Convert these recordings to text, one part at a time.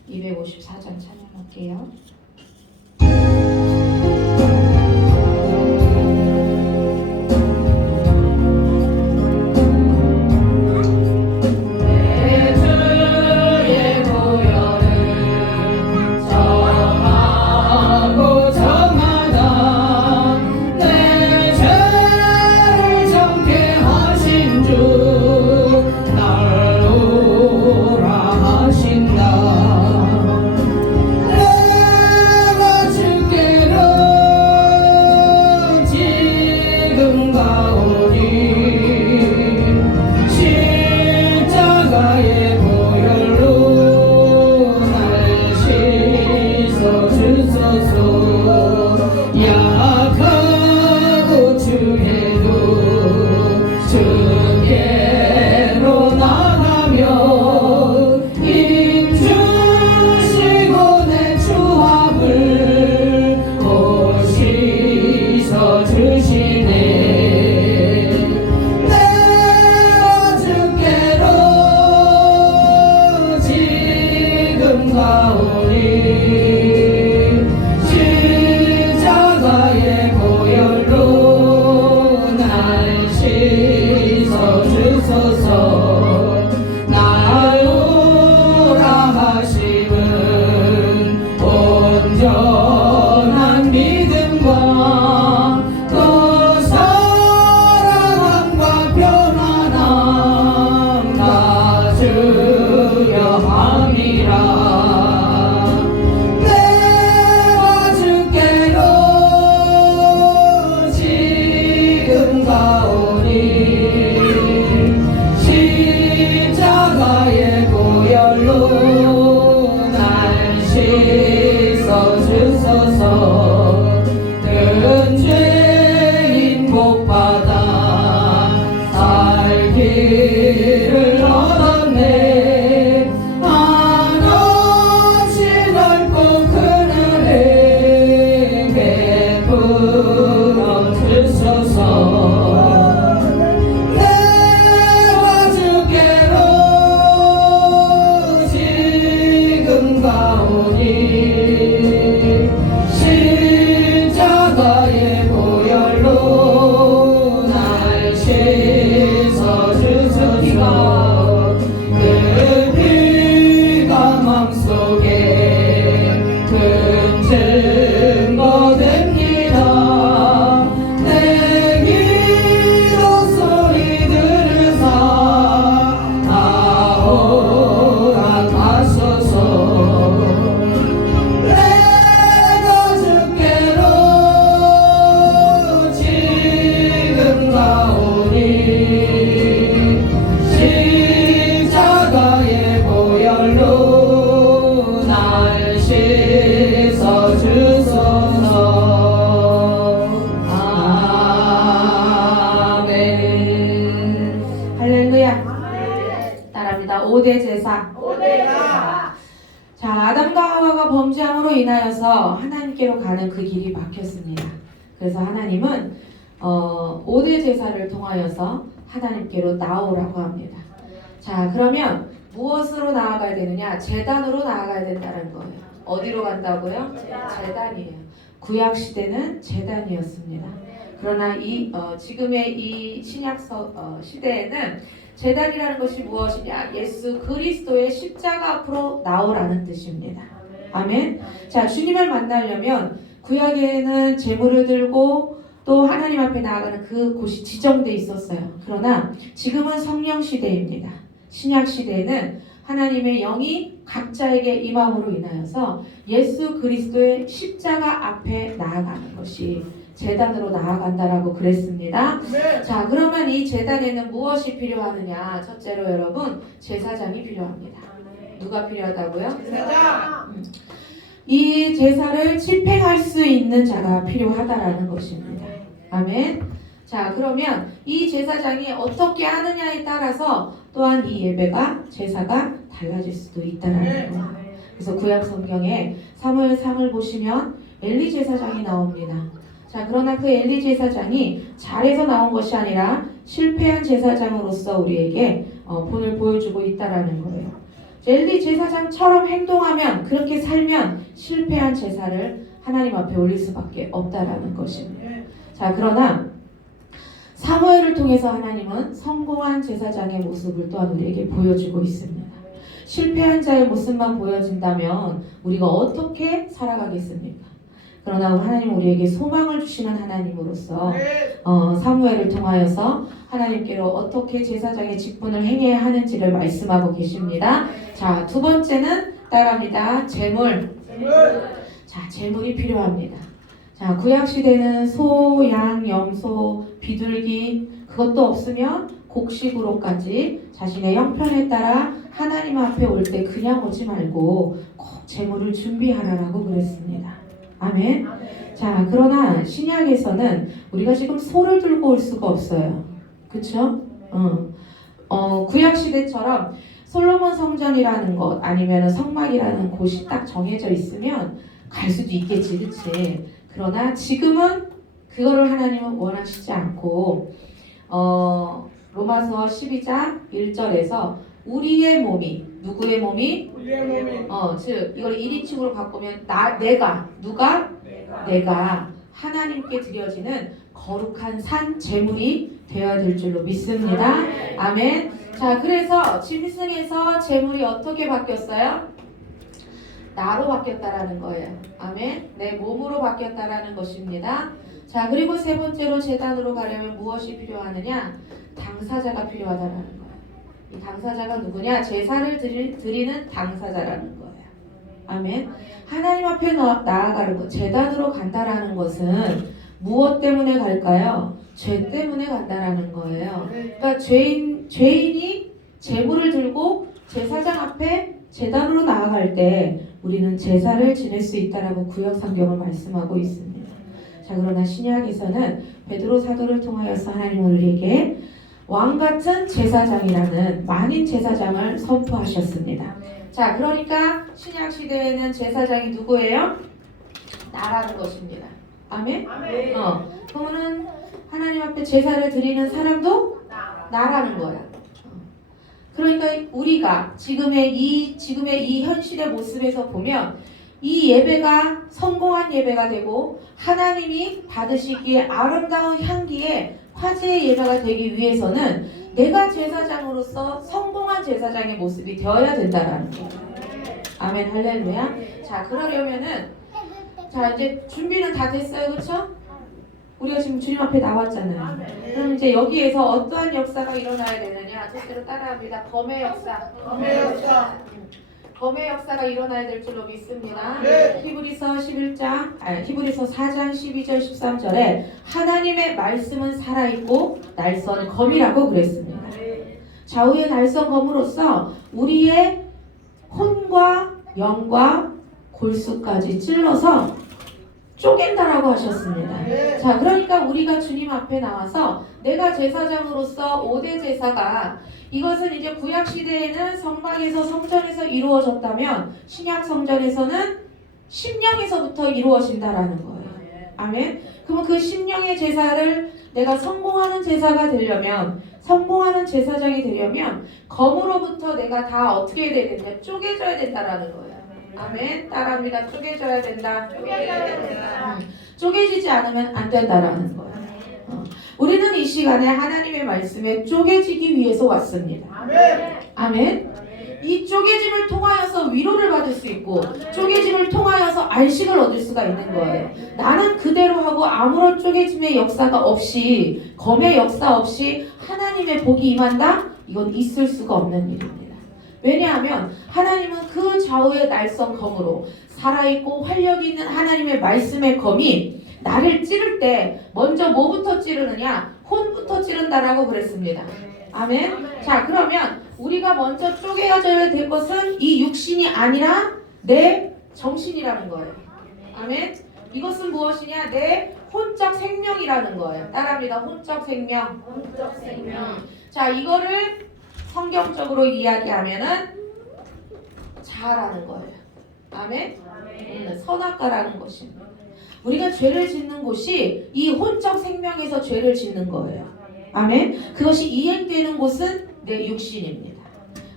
254장 찬양할게요. 따라합니다. 5대 제사. 자, 아담과 하와가 범죄함으로 인하여서 하나님께로 가는 그 길이 막혔습니다. 그래서 하나님은 5대 제사를 통하여서 하나님께로 나오라고 합니다. 자, 그러면 무엇으로 나아가야 되느냐? 제단으로 나아가야 된다는 거예요. 어디로 간다고요? 제단이에요. 구약 시대는 제단이었습니다. 그러나 지금의 이 신약 시대에는 제단이라는 것이 무엇이냐? 예수 그리스도의 십자가 앞으로 나오라는 뜻입니다. 아멘. 자, 주님을 만나려면 구약에는 제물을 들고 또 하나님 앞에 나아가는 그 곳이 지정돼 있었어요. 그러나 지금은 성령 시대입니다. 신약 시대에는 하나님의 영이 각자에게 임함으로 인하여서 예수 그리스도의 십자가 앞에 나아가는 것이 제단으로 나아간다라고 그랬습니다. 네. 자, 그러면 이 제단에는 무엇이 필요하느냐? 첫째로 여러분, 제사장이 필요합니다. 누가 필요하다고요? 제사장. 이 제사를 집행할 수 있는 자가 필요하다라는 것입니다. 아멘. 자, 그러면 이 제사장이 어떻게 하느냐에 따라서 또한 이 예배가 제사가 달라질 수도 있다라는 거예요. 그래서 구약 성경에 사무엘상을 보시면 엘리 제사장이 나옵니다. 자, 그러나 그 엘리 제사장이 잘해서 나온 것이 아니라 실패한 제사장으로서 우리에게 본을 보여주고 있다라는 거예요. 엘리 제사장처럼 행동하면, 그렇게 살면 실패한 제사를 하나님 앞에 올릴 수밖에 없다라는 것입니다. 자, 그러나 사무엘을 통해서 하나님은 성공한 제사장의 모습을 또한 우리에게 보여주고 있습니다. 실패한 자의 모습만 보여준다면 우리가 어떻게 살아가겠습니까? 그러나 하나님 우리에게 소망을 주시는 하나님으로서 사무엘을 통하여서 하나님께로 어떻게 제사장의 직분을 행해야 하는지를 말씀하고 계십니다. 자, 두 번째는 따라합니다. 재물. 자, 재물이 필요합니다. 자, 구약시대는 소, 양, 염소, 비둘기, 그것도 없으면 곡식으로까지 자신의 형편에 따라 하나님 앞에 올 때 그냥 오지 말고 꼭 재물을 준비하라라고 그랬습니다. 아멘. 자, 그러나 신약에서는 우리가 지금 소를 들고 올 수가 없어요. 그쵸? 구약시대처럼 솔로몬 성전이라는 것 아니면 성막이라는 곳이 딱 정해져 있으면 갈 수도 있겠지, 그치? 그러나 지금은 그거를 하나님은 원하시지 않고 로마서 12장 1절에서 우리의 몸이, 누구의 몸이? 우리의 몸이 즉 이걸 1인칭으로 바꾸면 내가 하나님께 드려지는 거룩한 산 제물이 되어야 될 줄로 믿습니다. 아멘. 자, 그래서 짐승에서 제물이 어떻게 바뀌었어요? 나로 바뀌었다라는 거예요. 아멘. 내 몸으로 바뀌었다라는 것입니다. 자, 그리고 세 번째로 제단으로 가려면 무엇이 필요하느냐? 당사자가 필요하다라는 거예요. 이 당사자가 누구냐? 제사를 드리는 당사자라는 거예요. 아멘. 하나님 앞에 나아가는 것, 제단으로 간다라는 것은 무엇 때문에 갈까요? 죄 때문에 간다라는 거예요. 그러니까 죄인이 제물을 들고 제사장 앞에 제단으로 나아갈 때 우리는 제사를 지낼 수 있다라고 구약 성경을 말씀하고 있습니다. 자, 그러나 신약에서는 베드로 사도를 통하여서 하나님 우리에게 왕 같은 제사장이라는 만인 제사장을 선포하셨습니다. 자, 그러니까 신약 시대에는 제사장이 누구예요? 나라는 것입니다. 아멘. 그러면은 하나님 앞에 제사를 드리는 사람도 나라는 거야. 그러니까 우리가 지금의 이 현실의 모습에서 보면 이 예배가 성공한 예배가 되고 하나님이 받으시기에 아름다운 향기의 화제의 예배가 되기 위해서는 내가 제사장으로서 성공한 제사장의 모습이 되어야 된다라는 거예요. 아멘, 할렐루야. 자, 그러려면은 자, 이제 준비는 다 됐어요, 그렇죠? 우리가 지금 주님 앞에 나왔잖아요. 그럼 이제 여기에서 어떠한 역사가 일어나야 되느냐? 첫째로 따라합니다. 검의 역사. 검의 역사가 일어나야 될 줄로 믿습니다. 히브리서 4장 12절 13절에 하나님의 말씀은 살아있고 날선 검이라고 그랬습니다. 좌우의 날선 검으로서 우리의 혼과 영과 골수까지 찔러서 쪼갠다라고 하셨습니다. 자, 그러니까 우리가 주님 앞에 나와서 내가 제사장으로서 5대 제사가 이것은 이제 구약 시대에는 성막에서 성전에서 이루어졌다면 신약 성전에서는 심령에서부터 이루어진다라는 거예요. 아멘. 그러면 그 심령의 제사를 내가 성공하는 제사가 되려면 성공하는 제사장이 되려면 검으로부터 내가 다 어떻게 해야 되느냐? 쪼개져야 된다라는 거예요. 아멘. 따라합니다. 쪼개져야 된다. 쪼개지지 않으면 안 된다라는 거예요. 우리는 이 시간에 하나님의 말씀에 쪼개지기 위해서 왔습니다. 아멘. 이 쪼개짐을 통하여서 위로를 받을 수 있고 쪼개짐을 통하여서 안식을 얻을 수가 있는 거예요. 나는 그대로 하고 아무런 쪼개짐의 역사가 없이 검의 역사 없이 하나님의 복이 임한다? 이건 있을 수가 없는 일입니다. 왜냐하면 하나님은 그 좌우의 날선 검으로 살아있고 활력 있는 하나님의 말씀의 검이 나를 찌를 때 먼저 뭐부터 찌르느냐? 혼부터 찌른다라고 그랬습니다. 아멘. 자, 그러면 우리가 먼저 쪼개져야 될 것은 이 육신이 아니라 내 정신이라는 거예요. 아멘. 이것은 무엇이냐? 내 혼적 생명이라는 거예요. 따라합니다. 혼적 생명. 자, 이거를 성경적으로 이야기하면은 자라는 거예요. 아멘. 선악과라는 것입니다. 우리가 죄를 짓는 곳이 이 혼적 생명에서 죄를 짓는 거예요. 아멘. 그것이 이행되는 곳은 내 육신입니다.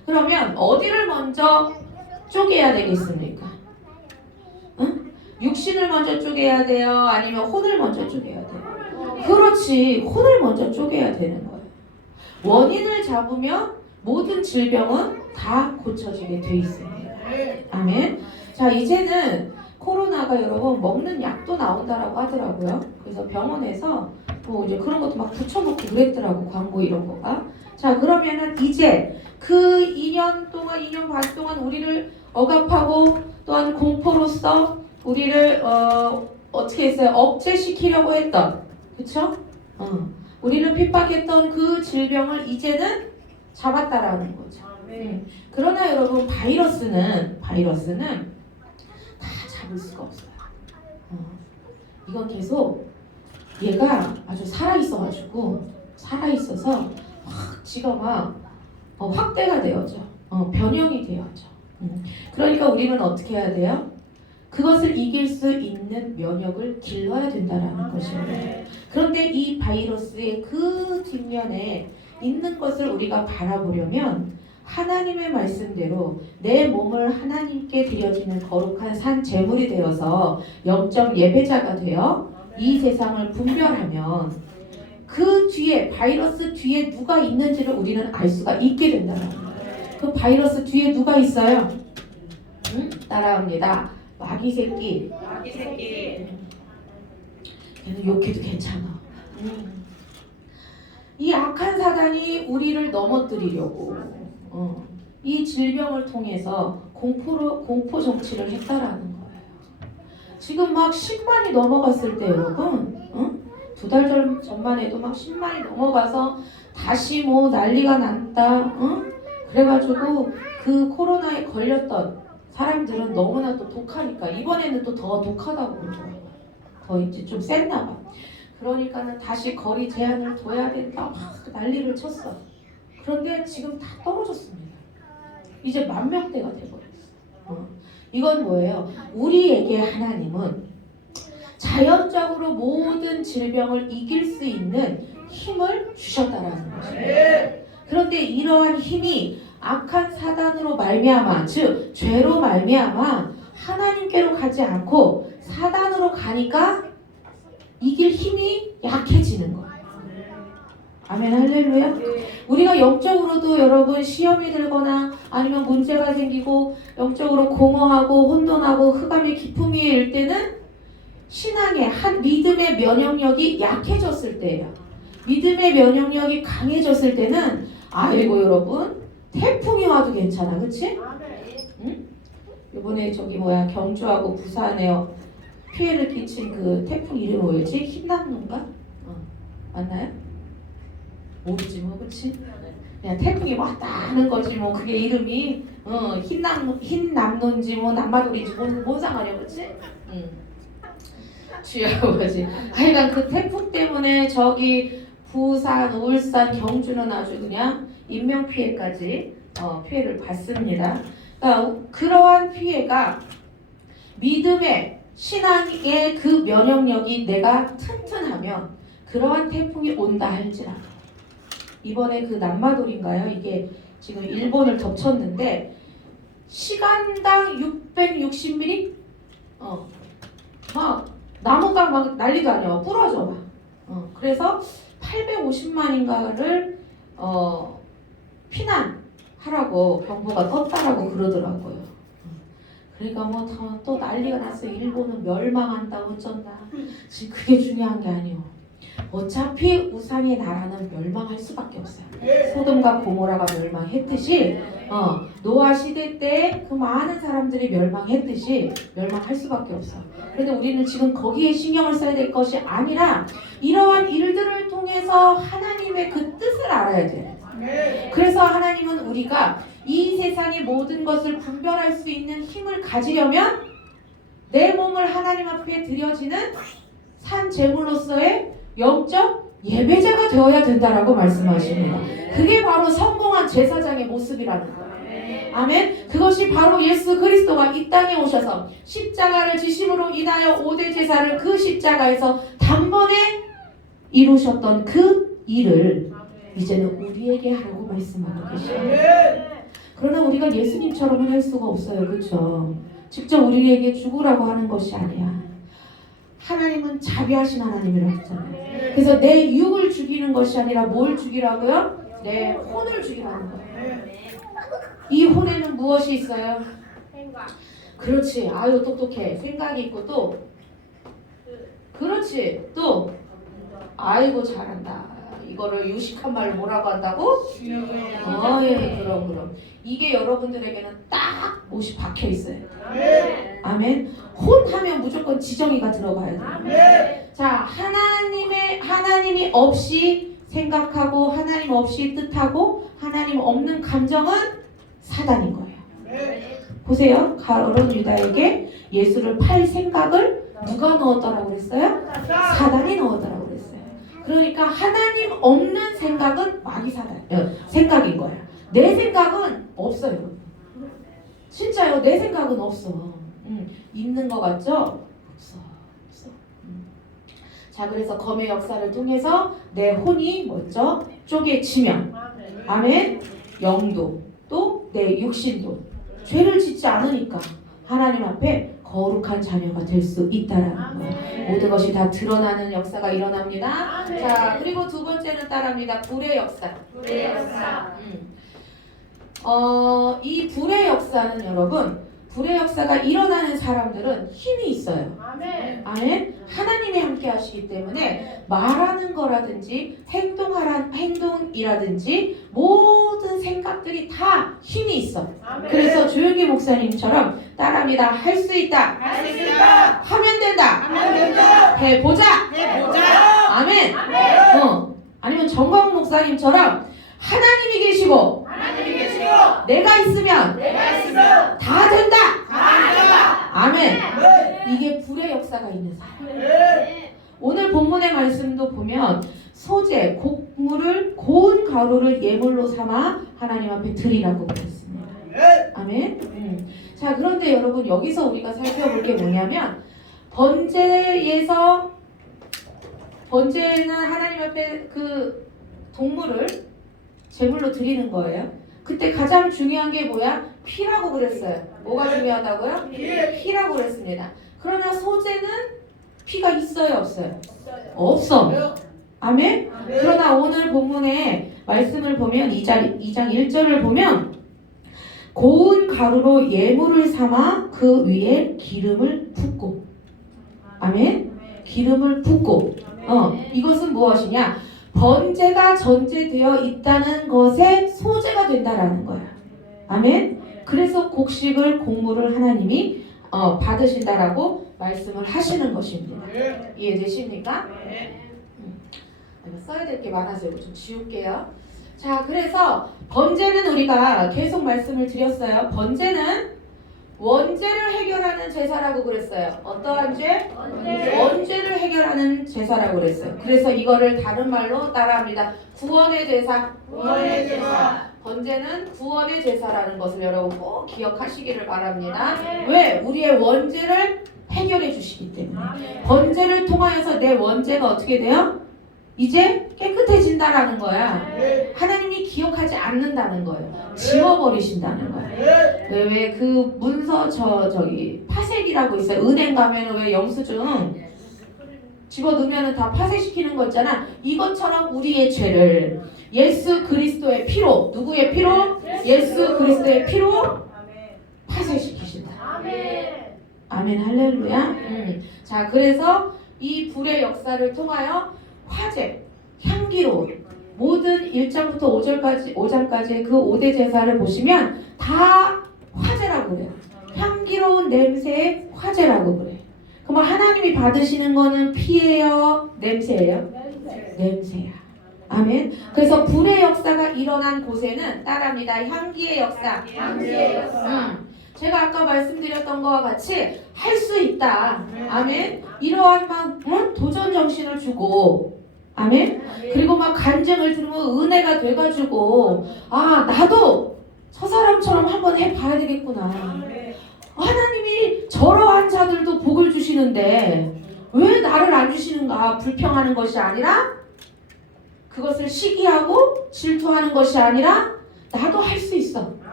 그러면 어디를 먼저 쪼개야 되겠습니까? 응? 육신을 먼저 쪼개야 돼요? 아니면 혼을 먼저 쪼개야 돼요? 그렇지, 혼을 먼저 쪼개야 되는 거예요. 원인을 잡으면 모든 질병은 다 고쳐지게 돼 있습니다. 아멘. 자, 이제는 코로나가 여러분 먹는 약도 나온다라고 하더라고요. 그래서 병원에서 뭐 이제 그런 것도 막 붙여놓고 그랬더라고, 광고 이런 거가. 자, 그러면은 이제 그 2년 동안, 2년 반 동안 우리를 억압하고 또한 공포로서 우리를 어떻게 했어요? 억제시키려고 했던, 그쵸? 우리를 핍박했던 그 질병을 이제는 잡았다라는 거죠. 그러나 여러분 바이러스는 다 잡을 수가 없어요. 이건 계속 얘가 아주 살아있어서 막 지가 막 확대가 되어져. 변형이 되어져. 그러니까 우리는 어떻게 해야 돼요? 그것을 이길 수 있는 면역을 길러야 된다라는 것입니다. 그런데 이 바이러스의 그 뒷면에 있는 것을 우리가 바라보려면 하나님의 말씀대로 내 몸을 하나님께 드려지는 거룩한 산 제물이 되어서 영적 예배자가 되어 이 세상을 분별하면 그 뒤에 바이러스 뒤에 누가 있는지를 우리는 알 수가 있게 된다는 거예요. 그 바이러스 뒤에 누가 있어요? 따라합니다. 마귀 새끼. 걔는 욕해도 괜찮아. 이 악한 사단이 우리를 넘어뜨리려고 이 질병을 통해서 공포 정치를 했다라는 거예요. 지금 막 10만이 넘어갔을 때 여러분, 두 달 전만 해도 막 10만이 넘어가서 다시 뭐 난리가 났다. 그래가지고 그 코로나에 걸렸던 사람들은 너무나 또 독하니까 이번에는 또 더 독하다고 그러더라고요. 더 이제 좀 셌나 봐. 그러니까는 다시 거리 제한을 둬야 된다. 막 난리를 쳤어. 그런데 지금 다 떨어졌습니다. 이제 10,000명대가 돼버렸어. 이건 뭐예요? 우리에게 하나님은 자연적으로 모든 질병을 이길 수 있는 힘을 주셨다라는 것입니다. 그런데 이러한 힘이 악한 사단으로 말미암아, 즉 죄로 말미암아 하나님께로 가지 않고 사단으로 가니까 이길 힘이 약해지는 거예요. 아멘, 할렐루야. 우리가 영적으로도 여러분 시험이 들거나 아니면 문제가 생기고 영적으로 공허하고 혼돈하고 흑암의 기품이 일 때는 신앙의 한 믿음의 면역력이 약해졌을 때예요. 믿음의 면역력이 강해졌을 때는 아이고 여러분 태풍이 와도 괜찮아, 그치? 응? 이번에 경주하고 부산에 피해를 끼친 그 태풍 이름이 뭐였지? 흰남노인가? 맞나요? 모르지 뭐, 그치? 그냥 태풍이 왔다 하는 거지 뭐 그게 이름이 흰남노인지 뭐 남바돌인지 뭔 상관이야, 그치? 주여아버지, 하여간 그 태풍 때문에 저기 부산, 울산, 경주는 아주 그냥 인명피해까지 피해를 받습니다. 그러니까 그러한 피해가 믿음의 신앙의 그 면역력이 내가 튼튼하면 그러한 태풍이 온다 할지라도 이번에 그 남마돌인가요? 이게 지금 일본을 덮쳤는데 시간당 660mm? 막 나무가 막 난리도 아니야. 부러져 막. 그래서 850만인가를 피난하라고 경보가 떴다라고 그러더라고요. 그러니까 뭐 또 난리가 났어요. 일본은 멸망한다고 어쩐다. 지금 그게 중요한 게 아니에요. 어차피 우상의 나라는 멸망할 수밖에 없어요. 소돔과 고모라가 멸망했듯이 노아 시대 때 그 많은 사람들이 멸망했듯이 멸망할 수밖에 없어요. 그런데 우리는 지금 거기에 신경을 써야 될 것이 아니라 이러한 일들을 통해서 하나님의 그 뜻을 알아야 돼요. 그래서 하나님은 우리가 이 세상의 모든 것을 분별할 수 있는 힘을 가지려면 내 몸을 하나님 앞에 드려지는 산 제물로서의 영적 예배자가 되어야 된다라고 말씀하십니다. 그게 바로 성공한 제사장의 모습이라는 거예요. 아멘. 그것이 바로 예수 그리스도가 이 땅에 오셔서 십자가를 지심으로 인하여 5대 제사를 그 십자가에서 단번에 이루셨던 그 일을 이제는 우리에게 하라고 말씀하고 계십니다. 그러나 우리가 예수님처럼은 할 수가 없어요. 그렇죠? 직접 우리에게 죽으라고 하는 것이 아니야. 하나님은 자비하신 하나님이라고 했잖아요. 그래서 내 육을 죽이는 것이 아니라 뭘 죽이라고요? 내 혼을 죽이라는 거예요. 이 혼에는 무엇이 있어요? 그렇지. 아유 똑똑해. 생각이 있고 또 그렇지. 또 아이고 잘한다. 이거를 유식한 말로 뭐라고 한다고? 예, 그럼. 이게 여러분들에게는 딱 못이 박혀 있어요. 아멘. 혼하면 무조건 지정이가 들어가야 돼요. 자, 하나님이 없이 생각하고 하나님 없이 뜻하고 하나님 없는 감정은 사단인 거예요. 보세요. 가룟 유다에게 예수를 팔 생각을 누가 넣었더라고 그랬어요? 사단이 넣었더라고 그랬어요. 그러니까 하나님 없는 생각은 마귀 생각인 거야. 내 생각은 없어요. 진짜요. 내 생각은 없어. 있는 것 같죠? 없어. 자, 그래서 검의 역사를 통해서 내 혼이 먼저 쪼개지면 아멘. 영도 또 내 육신도 죄를 짓지 않으니까 하나님 앞에 거룩한 자녀가 될 수 있다라는 거예요. 모든 것이 다 드러나는 역사가 일어납니다. 자, 그리고 두 번째는 따라합니다. 불의 역사. 이 불의 역사는 여러분, 불의 역사가 일어나는 사람들은 힘이 있어요. 아멘. 하나님이 함께 하시기 때문에 말하는 거라든지 행동이라든지 모든 생각들이 다 힘이 있어. 그래서 조용기 목사님처럼 따라합니다. 할 수 있다. 하면 된다. 해보자. 아멘. 아니면 정광 목사님처럼 하나님이 계시고 내가 있으면 다 된다. 아멘. 이게 불의 역사가 있는 사람. 오늘 본문의 말씀도 보면 소재, 곡물을 고운 가루를 예물로 삼아 하나님 앞에 드리라고 그랬습니다. 아멘. 자, 그런데 여러분 여기서 우리가 살펴볼 게 뭐냐면 번제는 하나님 앞에 그 동물을 제물로 드리는 거예요. 그때 가장 중요한 게 뭐야? 피라고 그랬어요. 뭐가 중요하다고요? 피라고 그랬습니다. 그러나 소재는 피가 있어요, 없어요? 없어. 아멘? 그러나 오늘 본문의 말씀을 보면 2장 1절을 보면 고운 가루로 예물을 삼아 그 위에 기름을 붓고 아멘? 기름을 붓고 이것은 무엇이냐? 번제가 전제되어 있다는 것의 소재가 된다라는 거야. 아멘? 그래서 곡물을 하나님이 받으신다라고 말씀을 하시는 것입니다. 이해되십니까? 써야 될 게 많아서 이거 좀 지울게요. 자, 그래서 번제는 우리가 계속 말씀을 드렸어요. 번제는 원죄를 해결하는 제사라고 그랬어요. 어떠한 죄? 원죄를 해결하는 제사라고 그랬어요. 그래서 이거를 다른 말로 따라합니다. 구원의 제사. 번제는 구원의 제사라는 것을 여러분 꼭 기억하시기를 바랍니다. 왜? 우리의 원죄를 해결해 주시기 때문에. 번제를 통하여서 내 원죄가 어떻게 돼요? 이제 깨끗해진다라는 거야. 하나님이 기억하지 않는다는 거예요. 지워버리신다는 거예요. 왜 그 문서 저기 파쇄기라고 있어요. 은행 가면은 왜 영수증 집어넣으면 다 파쇄시키는 거 있잖아. 이것처럼 우리의 죄를 예수 그리스도의 피로, 누구의 피로? 예수 그리스도의 피로 파쇄시키신다. 아멘 할렐루야. 자, 그래서 이 불의 역사를 통하여 화제, 향기로운 모든 1장부터 5장까지의 그 5대 제사를 보시면 다 화제라고 그래요. 향기로운 냄새의 화제라고 그래요. 그럼 하나님이 받으시는 거는 피예요? 냄새예요? 냄새야. 아멘. 그래서 불의 역사가 일어난 곳에는 따라합니다. 향기의 역사. 제가 아까 말씀드렸던 것과 같이 할 수 있다. 아멘. 이러한 막 도전 정신을 주고 아멘. 그리고 막 간증을 들으면 은혜가 돼가지고 나도 저 사람처럼 한번 해봐야 되겠구나. 하나님이 저러한 자들도 복을 주시는데 왜 나를 안 주시는가 불평하는 것이 아니라 그것을 시기하고 질투하는 것이 아니라 나도 할 수 있어.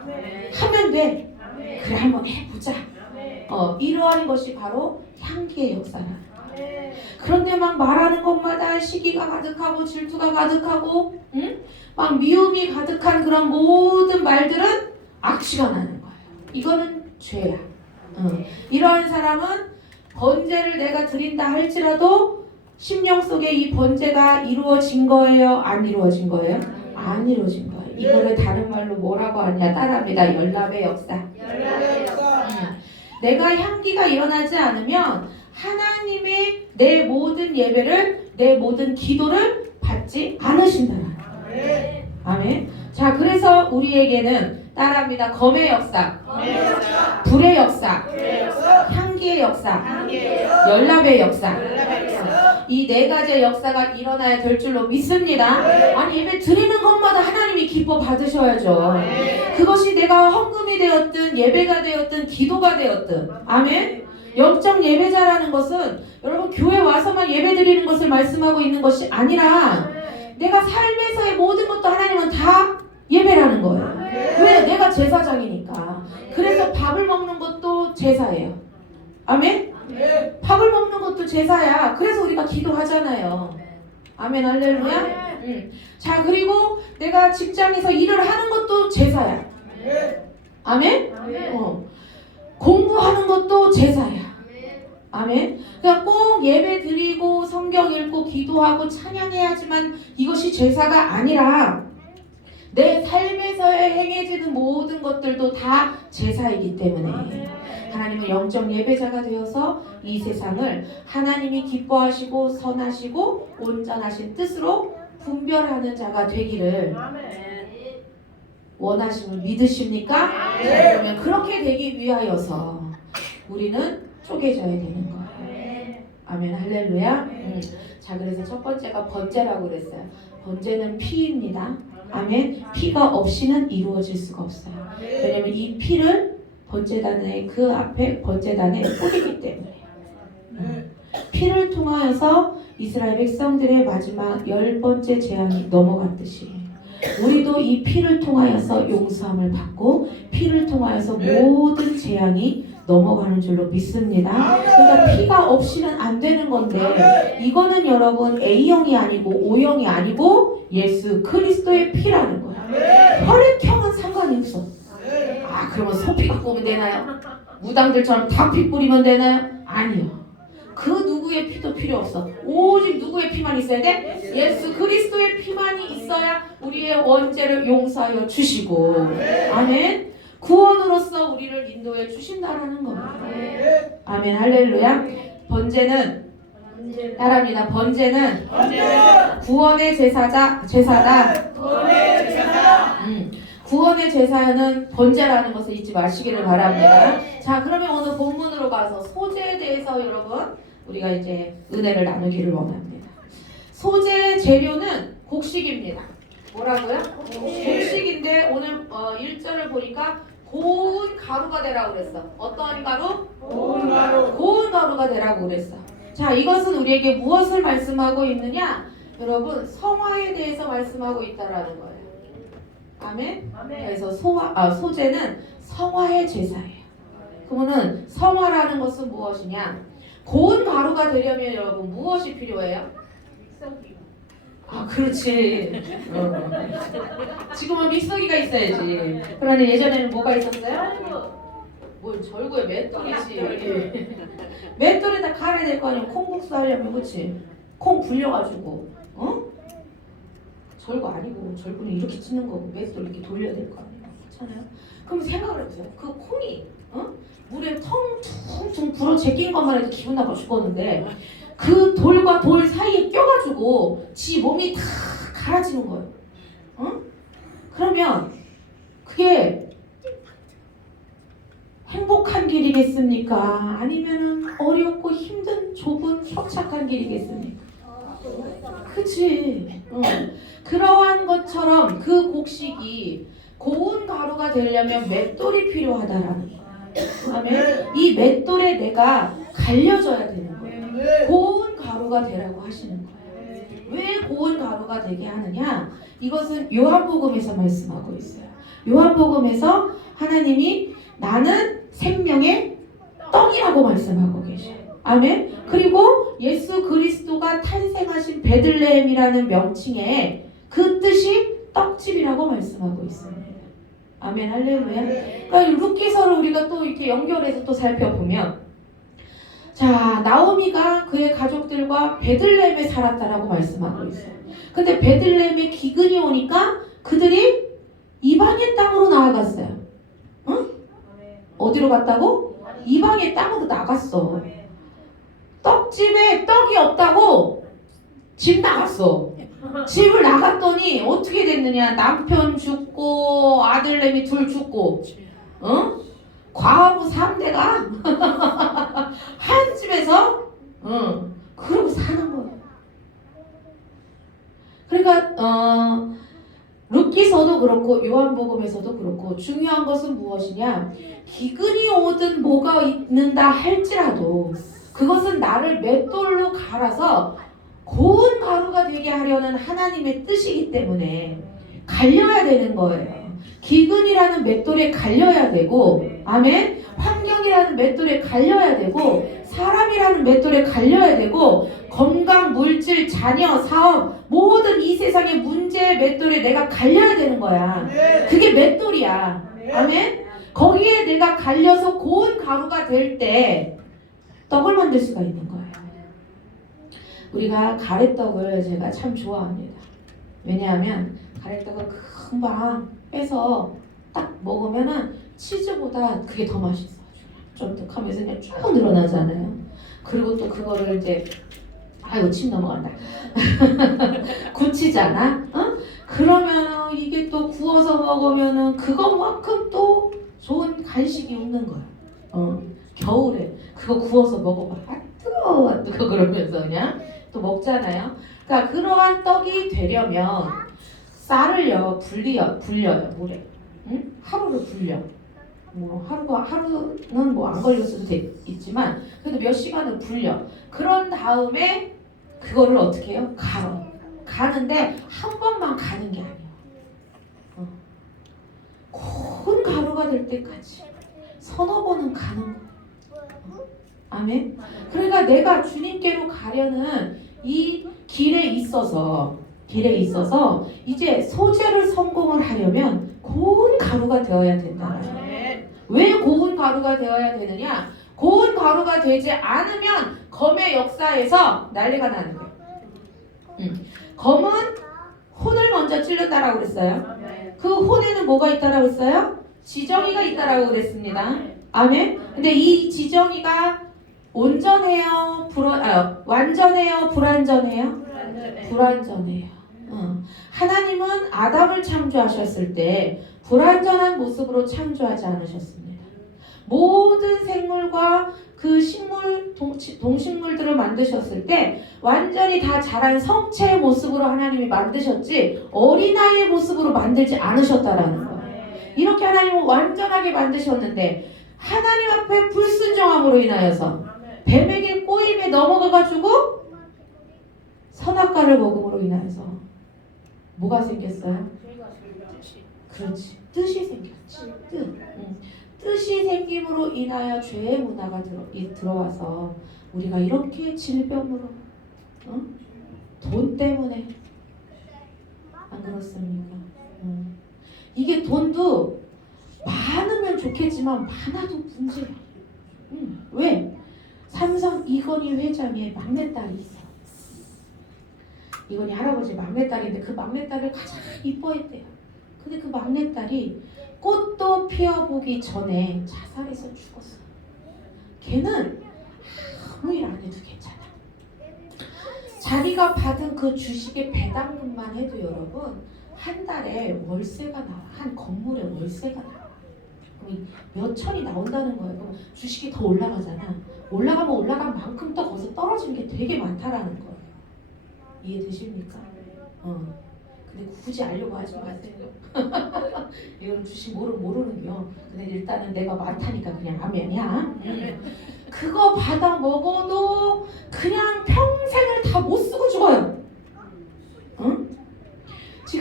하면 돼. 그래 한번 해보자. 이러한 것이 바로 향기의 역사라. 그런데 막 말하는 것마다 시기가 가득하고 질투가 가득하고 막 미움이 가득한 그런 모든 말들은 악취가 나는 거예요. 이거는 죄야. 이러한 사람은 번제를 내가 드린다 할지라도 심령 속에 이 번제가 이루어진 거예요? 안 이루어진 거예요? 안 이루어진 거예요. 이거를 다른 말로 뭐라고 하냐? 따라합니다. 열납의 역사. 내가 향기가 일어나지 않으면 하나님의 내 모든 예배를, 내 모든 기도를 받지 않으신다. 아멘. 자, 그래서 우리에게는 따라합니다. 검의 역사, 불의 역사, 향기의 역사, 열납의 역사. 이 네 가지의 역사가 일어나야 될 줄로 믿습니다. 아니 예배 드리는 것마다 하나님이 기뻐 받으셔야죠. 그것이 내가 헌금이 되었든 예배가 되었든 기도가 되었든. 아멘. 영적 예배자라는 것은 여러분 교회 와서만 예배 드리는 것을 말씀하고 있는 것이 아니라 내가 삶에서의 모든 것도 하나님은 다 예배라는 거예요. 왜? 내가 제사장이니까. 그래서 밥을 먹는 것도 제사예요. 아멘? 밥을 먹는 것도 제사야. 그래서 우리가 기도하잖아요. 아멘, 할렐루야. 자, 그리고 내가 직장에서 일을 하는 것도 제사야. 아멘? 공부하는 것도 제사야. 아멘. 그러니까 꼭 예배 드리고 성경 읽고 기도하고 찬양해야지만 이것이 제사가 아니라 내 삶에서 행해지는 모든 것들도 다 제사이기 때문에 하나님은 영적 예배자가 되어서 이 세상을 하나님이 기뻐하시고 선하시고 온전하신 뜻으로 분별하는 자가 되기를 원하심을 믿으십니까? 자, 그러면 그렇게 되기 위하여서 우리는 쪼개져야 되는 거예요. 아멘, 할렐루야. 자, 그래서 첫 번째가 번제라고 그랬어요. 번제는 피입니다. 아멘. 피가 없이는 이루어질 수가 없어요. 왜냐면 이 피를 번제단의 그 앞에 번제단에 뿌리기 때문에 피를 통하여서 이스라엘 백성들의 마지막 10번째 재앙이 넘어갔듯이 우리도 이 피를 통하여서 용서함을 받고 피를 통하여서 모든 재앙이 넘어가는 줄로 믿습니다. 그러니까 피가 없이는 안 되는 건데 이거는 여러분 A형이 아니고 O형이 아니고 예수 그리스도의 피라는 거야. 혈액형은 상관이 없어. 아, 그러면 소피 갖고 오면 되나요? 무당들처럼 다 피 뿌리면 되나요? 아니요. 그 누구의 피도 필요 없어. 오직 누구의 피만 있어야 돼? 예수 그리스도의 피만이 있어야 우리의 원죄를 용서하여 주시고 아멘. 구원으로서 우리를 인도해 주신다라는 겁니다. 아멘, 할렐루야. 번제는 따라합니다. 번제는 구원의 제사다. 구원의 제사는 번제라는 것을 잊지 마시기를 바랍니다. 자, 그러면 오늘 본문으로 가서 소제에 대해서 여러분 우리가 이제 은혜를 나누기를 원합니다. 소제 재료는 곡식입니다. 뭐라고요? 곡식인데 오늘 1절을 보니까 고운 가루가 되라고 그랬어. 어떤 가루? 고운 가루. 고운 가루가 되라고 그랬어. 자, 이것은 우리에게 무엇을 말씀하고 있느냐? 여러분, 성화에 대해서 말씀하고 있다라는 거예요. 아멘? 그래서 소제는 성화의 제사예요. 그러면은 성화라는 것은 무엇이냐? 고운 가루가 되려면 여러분 무엇이 필요해요? 아, 그렇지. 지금은 믹서기가 있어야지. 그러나 예전에는 뭐가 있었어요? 뭘 절구에 맷돌이지. 맷돌에다 갈아야 될 거 아니야. 콩국수 하려면, 그치? 콩 불려가지고, 절구 아니고 절구는 이렇게 찢는 거고 맷돌 이렇게 돌려야 될 거 아니야. 그렇잖아요. 그럼 생각을 해보세요. 그 콩이 물에 텅텅 불어 제낀 것만 해도 기분 나빠 죽었는데 그 돌과 돌 사이에 껴가지고 지 몸이 다 갈아지는 거예요. 그러면 그게 행복한 길이겠습니까? 아니면은 어렵고 힘든 좁은 협착한 길이겠습니까? 그치. 그러한 것처럼 그 곡식이 고운 가루가 되려면 맷돌이 필요하다라는 거예요. 아멘. 이 맷돌에 내가 갈려져야 되는 거예요. 고운 가루가 되라고 하시는 거예요. 왜 고운 가루가 되게 하느냐? 이것은 요한복음에서 말씀하고 있어요. 요한복음에서 하나님이 나는 생명의 떡이라고 말씀하고 계셔요. 아멘. 그리고 예수 그리스도가 탄생하신 베들레헴이라는 명칭에 그 뜻이 떡집이라고 말씀하고 있습니다. 아멘. 할렐루야. 그러니까 루키서를 우리가 또 이렇게 연결해서 또 살펴보면, 자, 나오미가 그의 가족들과 베들레헴에 살았다라고 말씀하고 있어요. 근데 베들레헴에 기근이 오니까 그들이 이방의 땅으로 나아갔어요. 응? 어디로 갔다고? 이방의 땅으로 나갔어. 떡집에 떡이 없다고 집 나갔어. 집을 나갔더니 어떻게 됐느냐? 남편 죽고 아들내미 둘 죽고, 응? 과부 3대가 한 집에서, 응, 그러고 사는 거예요. 그러니까 룻기서도 그렇고 요한복음에서도 그렇고 중요한 것은 무엇이냐? 기근이 오든 뭐가 있는다 할지라도 그것은 나를 맷돌로 갈아서 고운 가루가 되게 하려는 하나님의 뜻이기 때문에 갈려야 되는 거예요. 기근이라는 맷돌에 갈려야 되고, 아멘. 환경이라는 맷돌에 갈려야 되고, 사람이라는 맷돌에 갈려야 되고, 건강, 물질, 자녀, 사업, 모든 이 세상의 문제의 맷돌에 내가 갈려야 되는 거야. 그게 맷돌이야. 아멘. 거기에 내가 갈려서 고운 가루가 될 때 떡을 만들 수가 있는 거예요. 우리가 가래떡을 제가 참 좋아합니다. 왜냐하면 가래떡을 금방 빼서 딱 먹으면은 치즈보다 그게 더 맛있어. 쫀득하면서 그냥 쭉 늘어나잖아요. 그리고 또 그거를 이제, 아이고 침 넘어간다. 굳히잖아. 어? 그러면은 이게 또 구워서 먹으면은 그것만큼 또 좋은 간식이 없는 거야. 겨울에 그거 구워서 먹어봐. 아 뜨거워, 아 뜨거워 그러면서 그냥 또 먹잖아요. 그러니까 그러한 떡이 되려면 쌀을요 불려요 물에. 응? 하루를 불려. 뭐 하루는 뭐 안 걸릴 수도 있지만 그래도 몇 시간을 불려. 그런 다음에 그거를 어떻게 해요? 갈아. 가는데 한 번만 가는 게 아니에요. 고운 가루가 될 때까지 서너 번은 가는 거예요. 아멘. 그러니까 내가 주님께로 가려는 이 길에 있어서 이제 소재를 성공을 하려면 고운 가루가 되어야 된다. 왜 고운 가루가 되어야 되느냐? 고운 가루가 되지 않으면 검의 역사에서 난리가 나는 거예요. 검은 혼을 먼저 찌른다라고 그랬어요. 그 혼에는 뭐가 있다라고 했어요? 지정이가 있다라고 그랬습니다. 아멘. 근데 이 지정이가 온전해요? 완전해요? 불완전해요? 불완전해요. 하나님은 아담을 창조하셨을 때 불완전한 모습으로 창조하지 않으셨습니다. 모든 생물과 그 식물, 동식물들을 만드셨을 때 완전히 다 자란 성체의 모습으로 하나님이 만드셨지 어린아이의 모습으로 만들지 않으셨다라는 거예요. 이렇게 하나님은 완전하게 만드셨는데 하나님 앞에 불순종함으로 인하여서 뱀에게 꼬임에 넘어가가지고 선악과를 먹음으로 인하여서 뭐가 생겼어요? 그렇지. 뜻이 생겼지. 뜻이 생김으로 인하여 죄의 문화가 들어와서 우리가 이렇게 질병으로, 돈 때문에, 안 그렇습니까? 이게 돈도 많으면 좋겠지만 많아도 문제야. 왜? 삼성 이건희 회장의 막내딸이 있어. 이건희 할아버지 막내딸인데 그 막내딸을 가장 이뻐했대요. 근데 그 막내딸이 꽃도 피어보기 전에 자살해서 죽었어. 걔는 아무 일 안 해도 괜찮아. 자기가 받은 그 주식의 배당금만 해도 여러분 한 달에 월세가 나와. 한 건물에 월세가 나와. 그럼 몇 천이 나온다는 거예요. 그럼 주식이 더 올라가잖아. 올라가면 올라간 만큼 또 거기서 떨어지는 게 되게 많다라는 거예요. 이해되십니까? 근데 굳이 알려고 하지 마세요. 이거는 주식 모르는겨. 근데 일단은 내가 많다니까 그냥 아멘이야. 그거 받아 먹어도 그냥 평생을 다 못 쓰고 죽어요. 응? 지금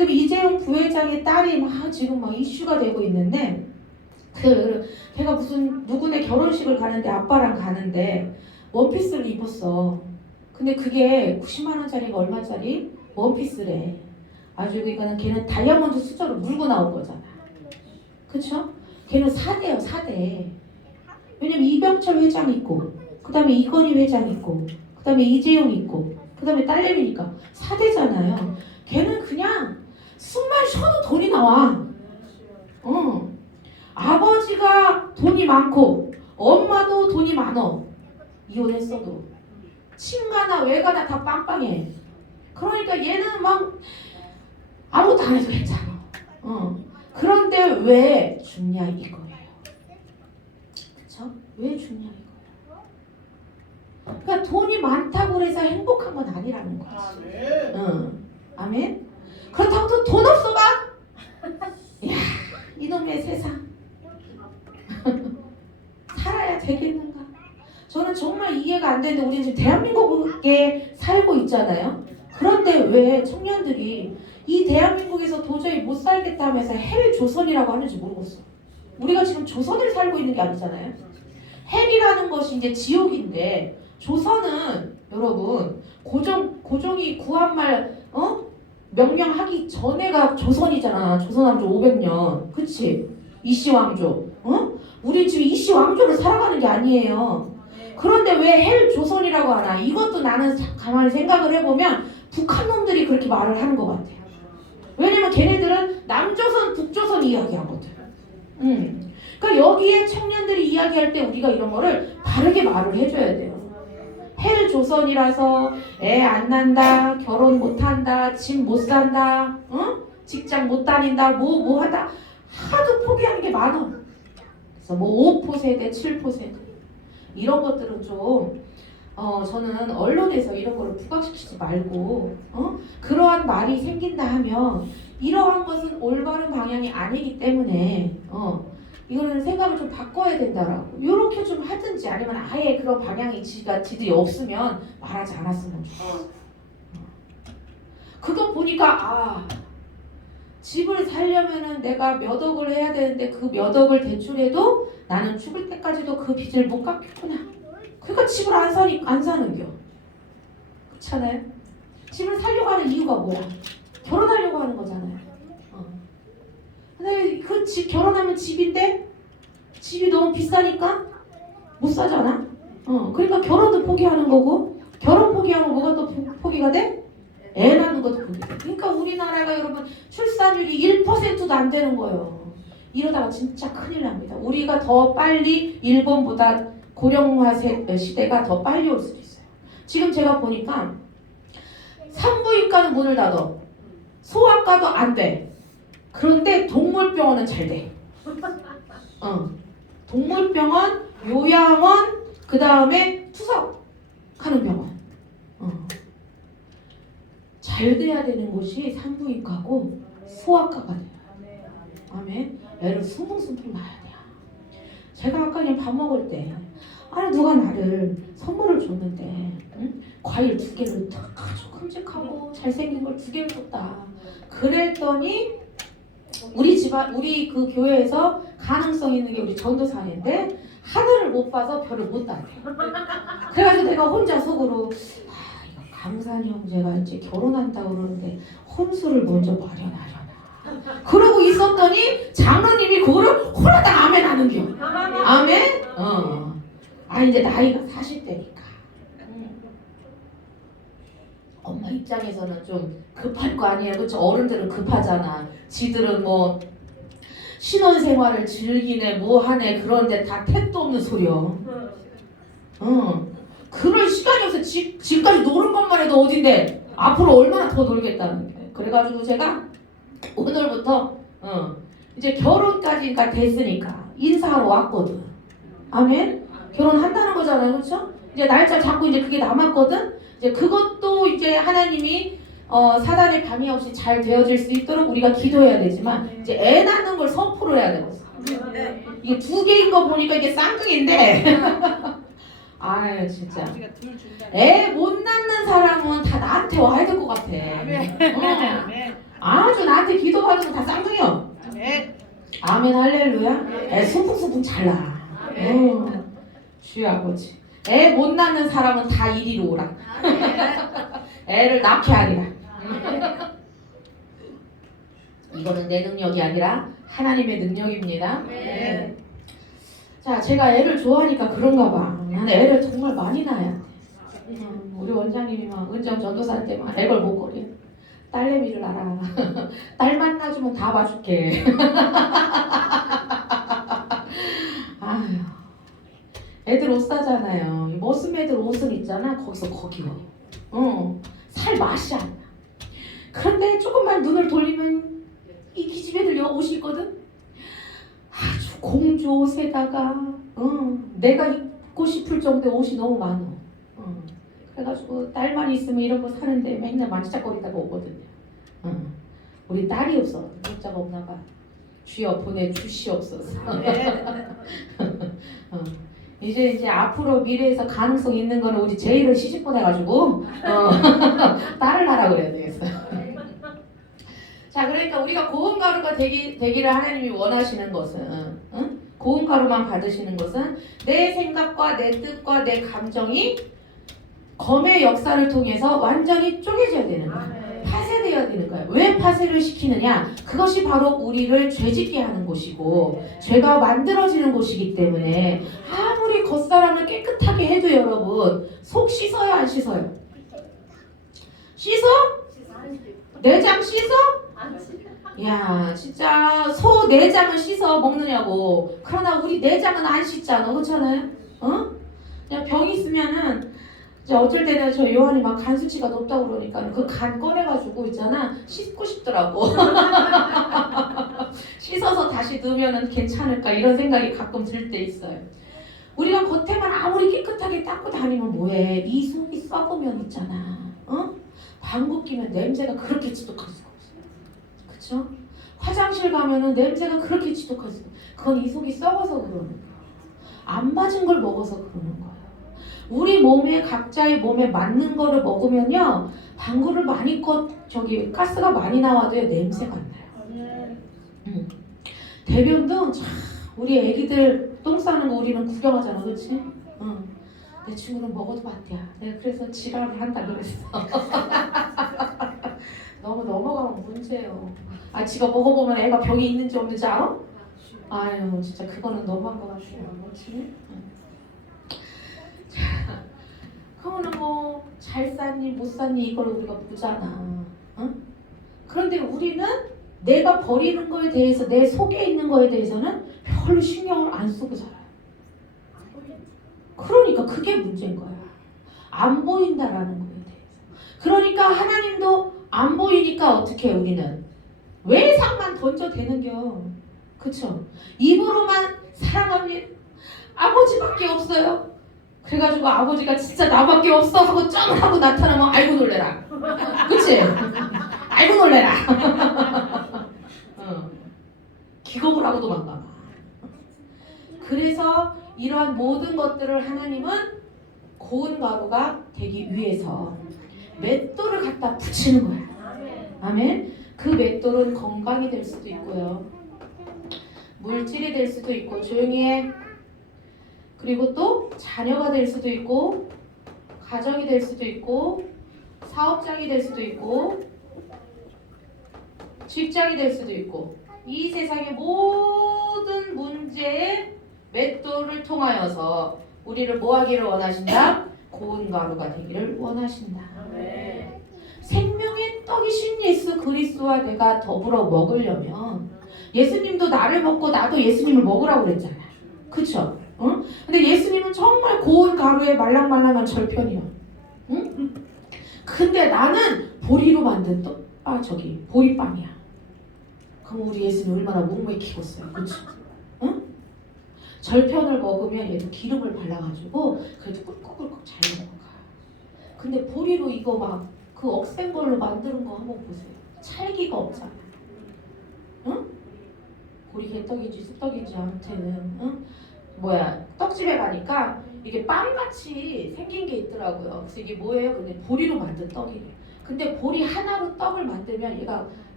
지금 이재용 부회장의 딸이 막 지금 막 이슈가 되고 있는데 걔가 무슨 누구네 결혼식을 가는데 아빠랑 가는데 원피스를 입었어. 근데 그게 90만 원짜리가 얼마짜리? 원피스래. 아주 그러니까 걔는 다이아몬드 수저로 물고 나온 거잖아. 그쵸? 걔는 4대요 4대. 왜냐면 이병철 회장 있고 그 다음에 이건희 회장 있고 그 다음에 이재용 있고 그 다음에 딸내미니까 4대잖아요. 걔는 그냥 숨만 쉬어도 돈이 나와. 아버지가 돈이 많고 엄마도 돈이 많어. 이혼했어도 친가나 외가나 다 빵빵해. 그러니까 얘는 막 아무것도 안 해도 괜찮아. 그런데 왜 죽냐 이거예요. 그쵸? 왜 죽냐 이거예요. 그러니까 돈이 많다고 해서 행복한 건 아니라는 거지. 아멘. 그렇다고 또 돈 없어 봐? 야, 이놈의 세상. 살아야 되겠는가? 저는 정말 이해가 안 되는데 우리는 지금 대한민국에 살고 있잖아요. 그런데 왜 청년들이 이 대한민국에서 도저히 못 살겠다면서 헬 조선이라고 하는지 모르겠어. 우리가 지금 조선을 살고 있는 게 아니잖아요. 헬이라는 것이 이제 지옥인데 조선은 여러분 고종이 구한말 명령하기 전에가 조선이잖아. 조선왕조 500년. 그치? 이씨왕조. 우리 지금 이씨왕조를 살아가는 게 아니에요. 그런데 왜 헬 조선이라고 하나? 이것도 나는 가만히 생각을 해보면 북한 놈들이 그렇게 말을 하는 것 같아요. 왜냐면 걔네들은 남조선, 북조선 이야기하거든. 그러니까 여기에 청년들이 이야기할 때 우리가 이런 거를 바르게 말을 해줘야 돼요. 헬 조선이라서 애 안 난다, 결혼 못 한다, 집 못 산다, 직장 못 다닌다, 뭐 하다 하도 포기하는 게 많아. 그래서 뭐 5포 세대, 7포 세대 이런 것들은 좀 저는 언론에서 이런 거를 부각시키지 말고 그러한 말이 생긴다 하면 이러한 것은 올바른 방향이 아니기 때문에 이거는 생각을 좀 바꿔야 된다라고 이렇게 좀 하든지 아니면 아예 그런 방향이 지들이 없으면 말하지 않았으면 좋겠어. 그거 보니까 집을 살려면은 내가 몇 억을 해야 되는데 그 몇 억을 대출해도 나는 죽을 때까지도 그 빚을 못 갚겠구나. 그러니까 집을 안 사는겨. 그렇잖아요. 집을 살려고 하는 이유가 뭐야? 결혼하려고 하는 거잖아요. 근데 그 집 결혼하면 집인데 집이 너무 비싸니까 못 사잖아. 그러니까 결혼도 포기하는 거고 결혼 포기하면 뭐가 또 포기가 돼? 애 낳는 것도 포기. 그러니까 우리나라가 여러분 출산율이 1%도 안 되는 거예요. 이러다가 진짜 큰일 납니다. 우리가 더 빨리 일본보다 고령화 시대가 더 빨리 올 수도 있어요. 지금 제가 보니까 산부인과는 문을 닫아. 소아과도 안 돼. 그런데 동물병원은 잘 돼. 동물병원, 요양원, 그 다음에 투석하는 병원. 잘 돼야 되는 곳이 산부인과고 소아과가 돼요. 아멘. 애를 숭숭숭 낳아야 돼요. 제가 아까 그냥 밥 먹을 때 누가 나를 선물을 줬는데 과일 2개를 아주 큼직하고 잘생긴 걸 2개를 줬다. 그랬더니 우리 그 교회에서 가능성 있는 게 우리 전도사인데 하늘을 못 봐서 별을 못 따대. 그래가지고 내가 혼자 속으로 이거 강산 형제가 이제 결혼한다고 그러는데 혼수를 먼저 마련하려나. 그러고 있었더니 장로님이 그거를 홀라당 아멘 하는겨. 아멘? 이제 나이가 40대니까 엄마 입장에서는 좀 급할 거 아니에요. 그쵸? 어른들은 급하잖아. 지들은 뭐 신혼생활을 즐기네 뭐 하네 그런데 다 택도 없는 소리요. 그럴 시간이 없어. 지금까지 노는 것만 해도 어딘데 앞으로 얼마나 더 놀겠다는 게. 그래가지고 제가 오늘부터 이제 결혼까지가 됐으니까 인사하러 왔거든. 아멘. 결혼한다는 거잖아요. 그렇죠? 이제 날짜 잡고 이제 그게 남았거든. 이제 그것도 이제 하나님이 사단의 방해 없이 잘 되어질 수 있도록 우리가 기도해야 되지만 이제 애 낳는 걸 선포를 해야 되거든. 이게 2개인 거 보니까 이게 쌍둥이인데 아유 진짜 애 못 낳는 사람은 다 나한테 와야 될 것 같아. 아주 나한테 기도하는 거 다 쌍둥이요. 아멘 할렐루야. 애 순풍순풍 잘 나. 주여 아버지. 애 못 낳는 사람은 다 이리로 오라. 애를 낳게 하리라. 이거는 내 능력이 아니라 하나님의 능력입니다. 자, 제가 애를 좋아하니까 그런가 봐. 나는 애를 정말 많이 낳아야 돼. 우리 원장님이 막 은정 전도사한테 막 애걸 못 거려. 딸내미를 알아. 딸만 낳아주면 다 봐줄게. 아휴. 애들 옷 사잖아요. 머슴 애들 옷은 있잖아. 거기서 거기요. 살 맛이 안 나. 그런데 조금만 눈을 돌리면 이 기집애들 여 옷이 있거든. 아주 공주 옷에다가 내가 입고 싶을 정도의 옷이 너무 많아. 그래가지고 딸만 있으면 이런 거 사는데 맨날 만지작거리다가 오거든요. 우리 딸이 없어. 문자가 없나 봐. 주여 보내주시옵소서. 이제 앞으로 미래에서 가능성 있는 거는 우리 제이를 시집 보내가지고 딸을 하라 그래야 되겠어. 자, 그러니까 우리가 고운 가루가 되기를 하나님이 원하시는 것은 고운 가루만 받으시는 것은 내 생각과 내 뜻과 내 감정이 검의 역사를 통해서 완전히 쪼개져야 되는 거예요. 파쇄되어야 되는 거예요. 왜 파쇄를 시키느냐? 그것이 바로 우리를 죄짓게 하는 곳이고 죄가 만들어지는 곳이기 때문에 아무리 겉사람을 깨끗하게 해도 여러분 속 씻어요 안 씻어요? 씻어? 내장 씻어? 야 진짜 소 내장을 씻어 먹느냐고. 그러나 우리 내장은 안 씻잖아. 그렇잖아요? 그냥 병 있으면은 이제 어쩔 때는 저 요한이 막 간 수치가 높다고 그러니까 그 간 꺼내가지고 있잖아 씻고 싶더라고. 씻어서 다시 넣으면은 괜찮을까 이런 생각이 가끔 들 때 있어요. 우리가 겉에만 아무리 깨끗하게 닦고 다니면 뭐해? 이 속이 썩으면 있잖아. 방구 끼면 냄새가 그렇게 지독할 수가 없어요. 그쵸? 화장실 가면은 냄새가 그렇게 지독할 수가 없어요. 그건 이 속이 썩어서 그러는 거예요. 안 맞은 걸 먹어서 그러는 거예요. 우리 몸에 각자의 몸에 맞는 거를 먹으면요 방구를 많이 가스가 많이 나와도요 냄새가 안 나요. 대변도 참 우리 애기들 똥 싸는 거 우리는 구경하잖아, 그렇지? 내 친구는 먹어도 맞대야. 내가 그래서 지랄을 한다 그랬어. 너무 넘어가면 문제예요. 아 지가 먹어보면 애가 병이 있는지 없는지 알아? 아유 진짜 그거는 너무한 것 같아요. 그렇지? 그러면 뭐 잘 쌌니 못 쌌니 이걸 우리가 보잖아. 그런데 우리는 내가 버리는 거에 대해서 내 속에 있는 거에 대해서는 별로 신경을 안 쓰고 살아요. 그러니까 그게 문제인 거야. 안 보인다라는 거에 대해서. 그러니까 하나님도 안 보이니까 어떻게 해 우리는 외상만 던져대는겨. 그쵸? 입으로만 사랑합니다. 아버지밖에 없어요. 그래가지고 아버지가 진짜 나밖에 없어 하고 짱 하고 나타나면 아이고 놀래라. 그치? 아이고 놀래라. 기겁을 하고 도망가. 그래서 이러한 모든 것들을 하나님은 고운 가루가 되기 위해서 맷돌을 갖다 붙이는 거야. 아멘. 그 맷돌은 건강이 될 수도 있고요. 물질이 될 수도 있고 조용히 해. 그리고 또 자녀가 될 수도 있고 가정이 될 수도 있고 사업장이 될 수도 있고 직장이 될 수도 있고 이 세상의 모든 문제에 맷돌을 통하여서 우리를 뭐하기를 원하신다? 고운 가루가 되기를 원하신다. 생명의 떡이신 예수 그리스도와 내가 더불어 먹으려면 예수님도 나를 먹고 나도 예수님을 먹으라고 그랬잖아. 그쵸? 근데 예수님은 정말 고운 가루에 말랑말랑한 절편이야. 근데 나는 보리로 만든 보리빵이야. 그럼 우리 예수님 얼마나 묵묵히겠어요. 그쵸? 절편을 먹으면 얘도 기름을 발라가지고 그래도 꿀꺽꿀꺽 잘 넘어가. 근데 보리로 이거 막 그 억센 걸로 만드는 거 한번 보세요. 찰기가 없잖아. 보리 개떡인지 쑥떡인지 아무튼 떡집에 가니까 이게 빵같이 생긴 게 있더라고요. 그래서 이게 뭐예요? 근데 보리로 만든 떡이래요. 근데 보리 하나로 떡을 만들면 얘가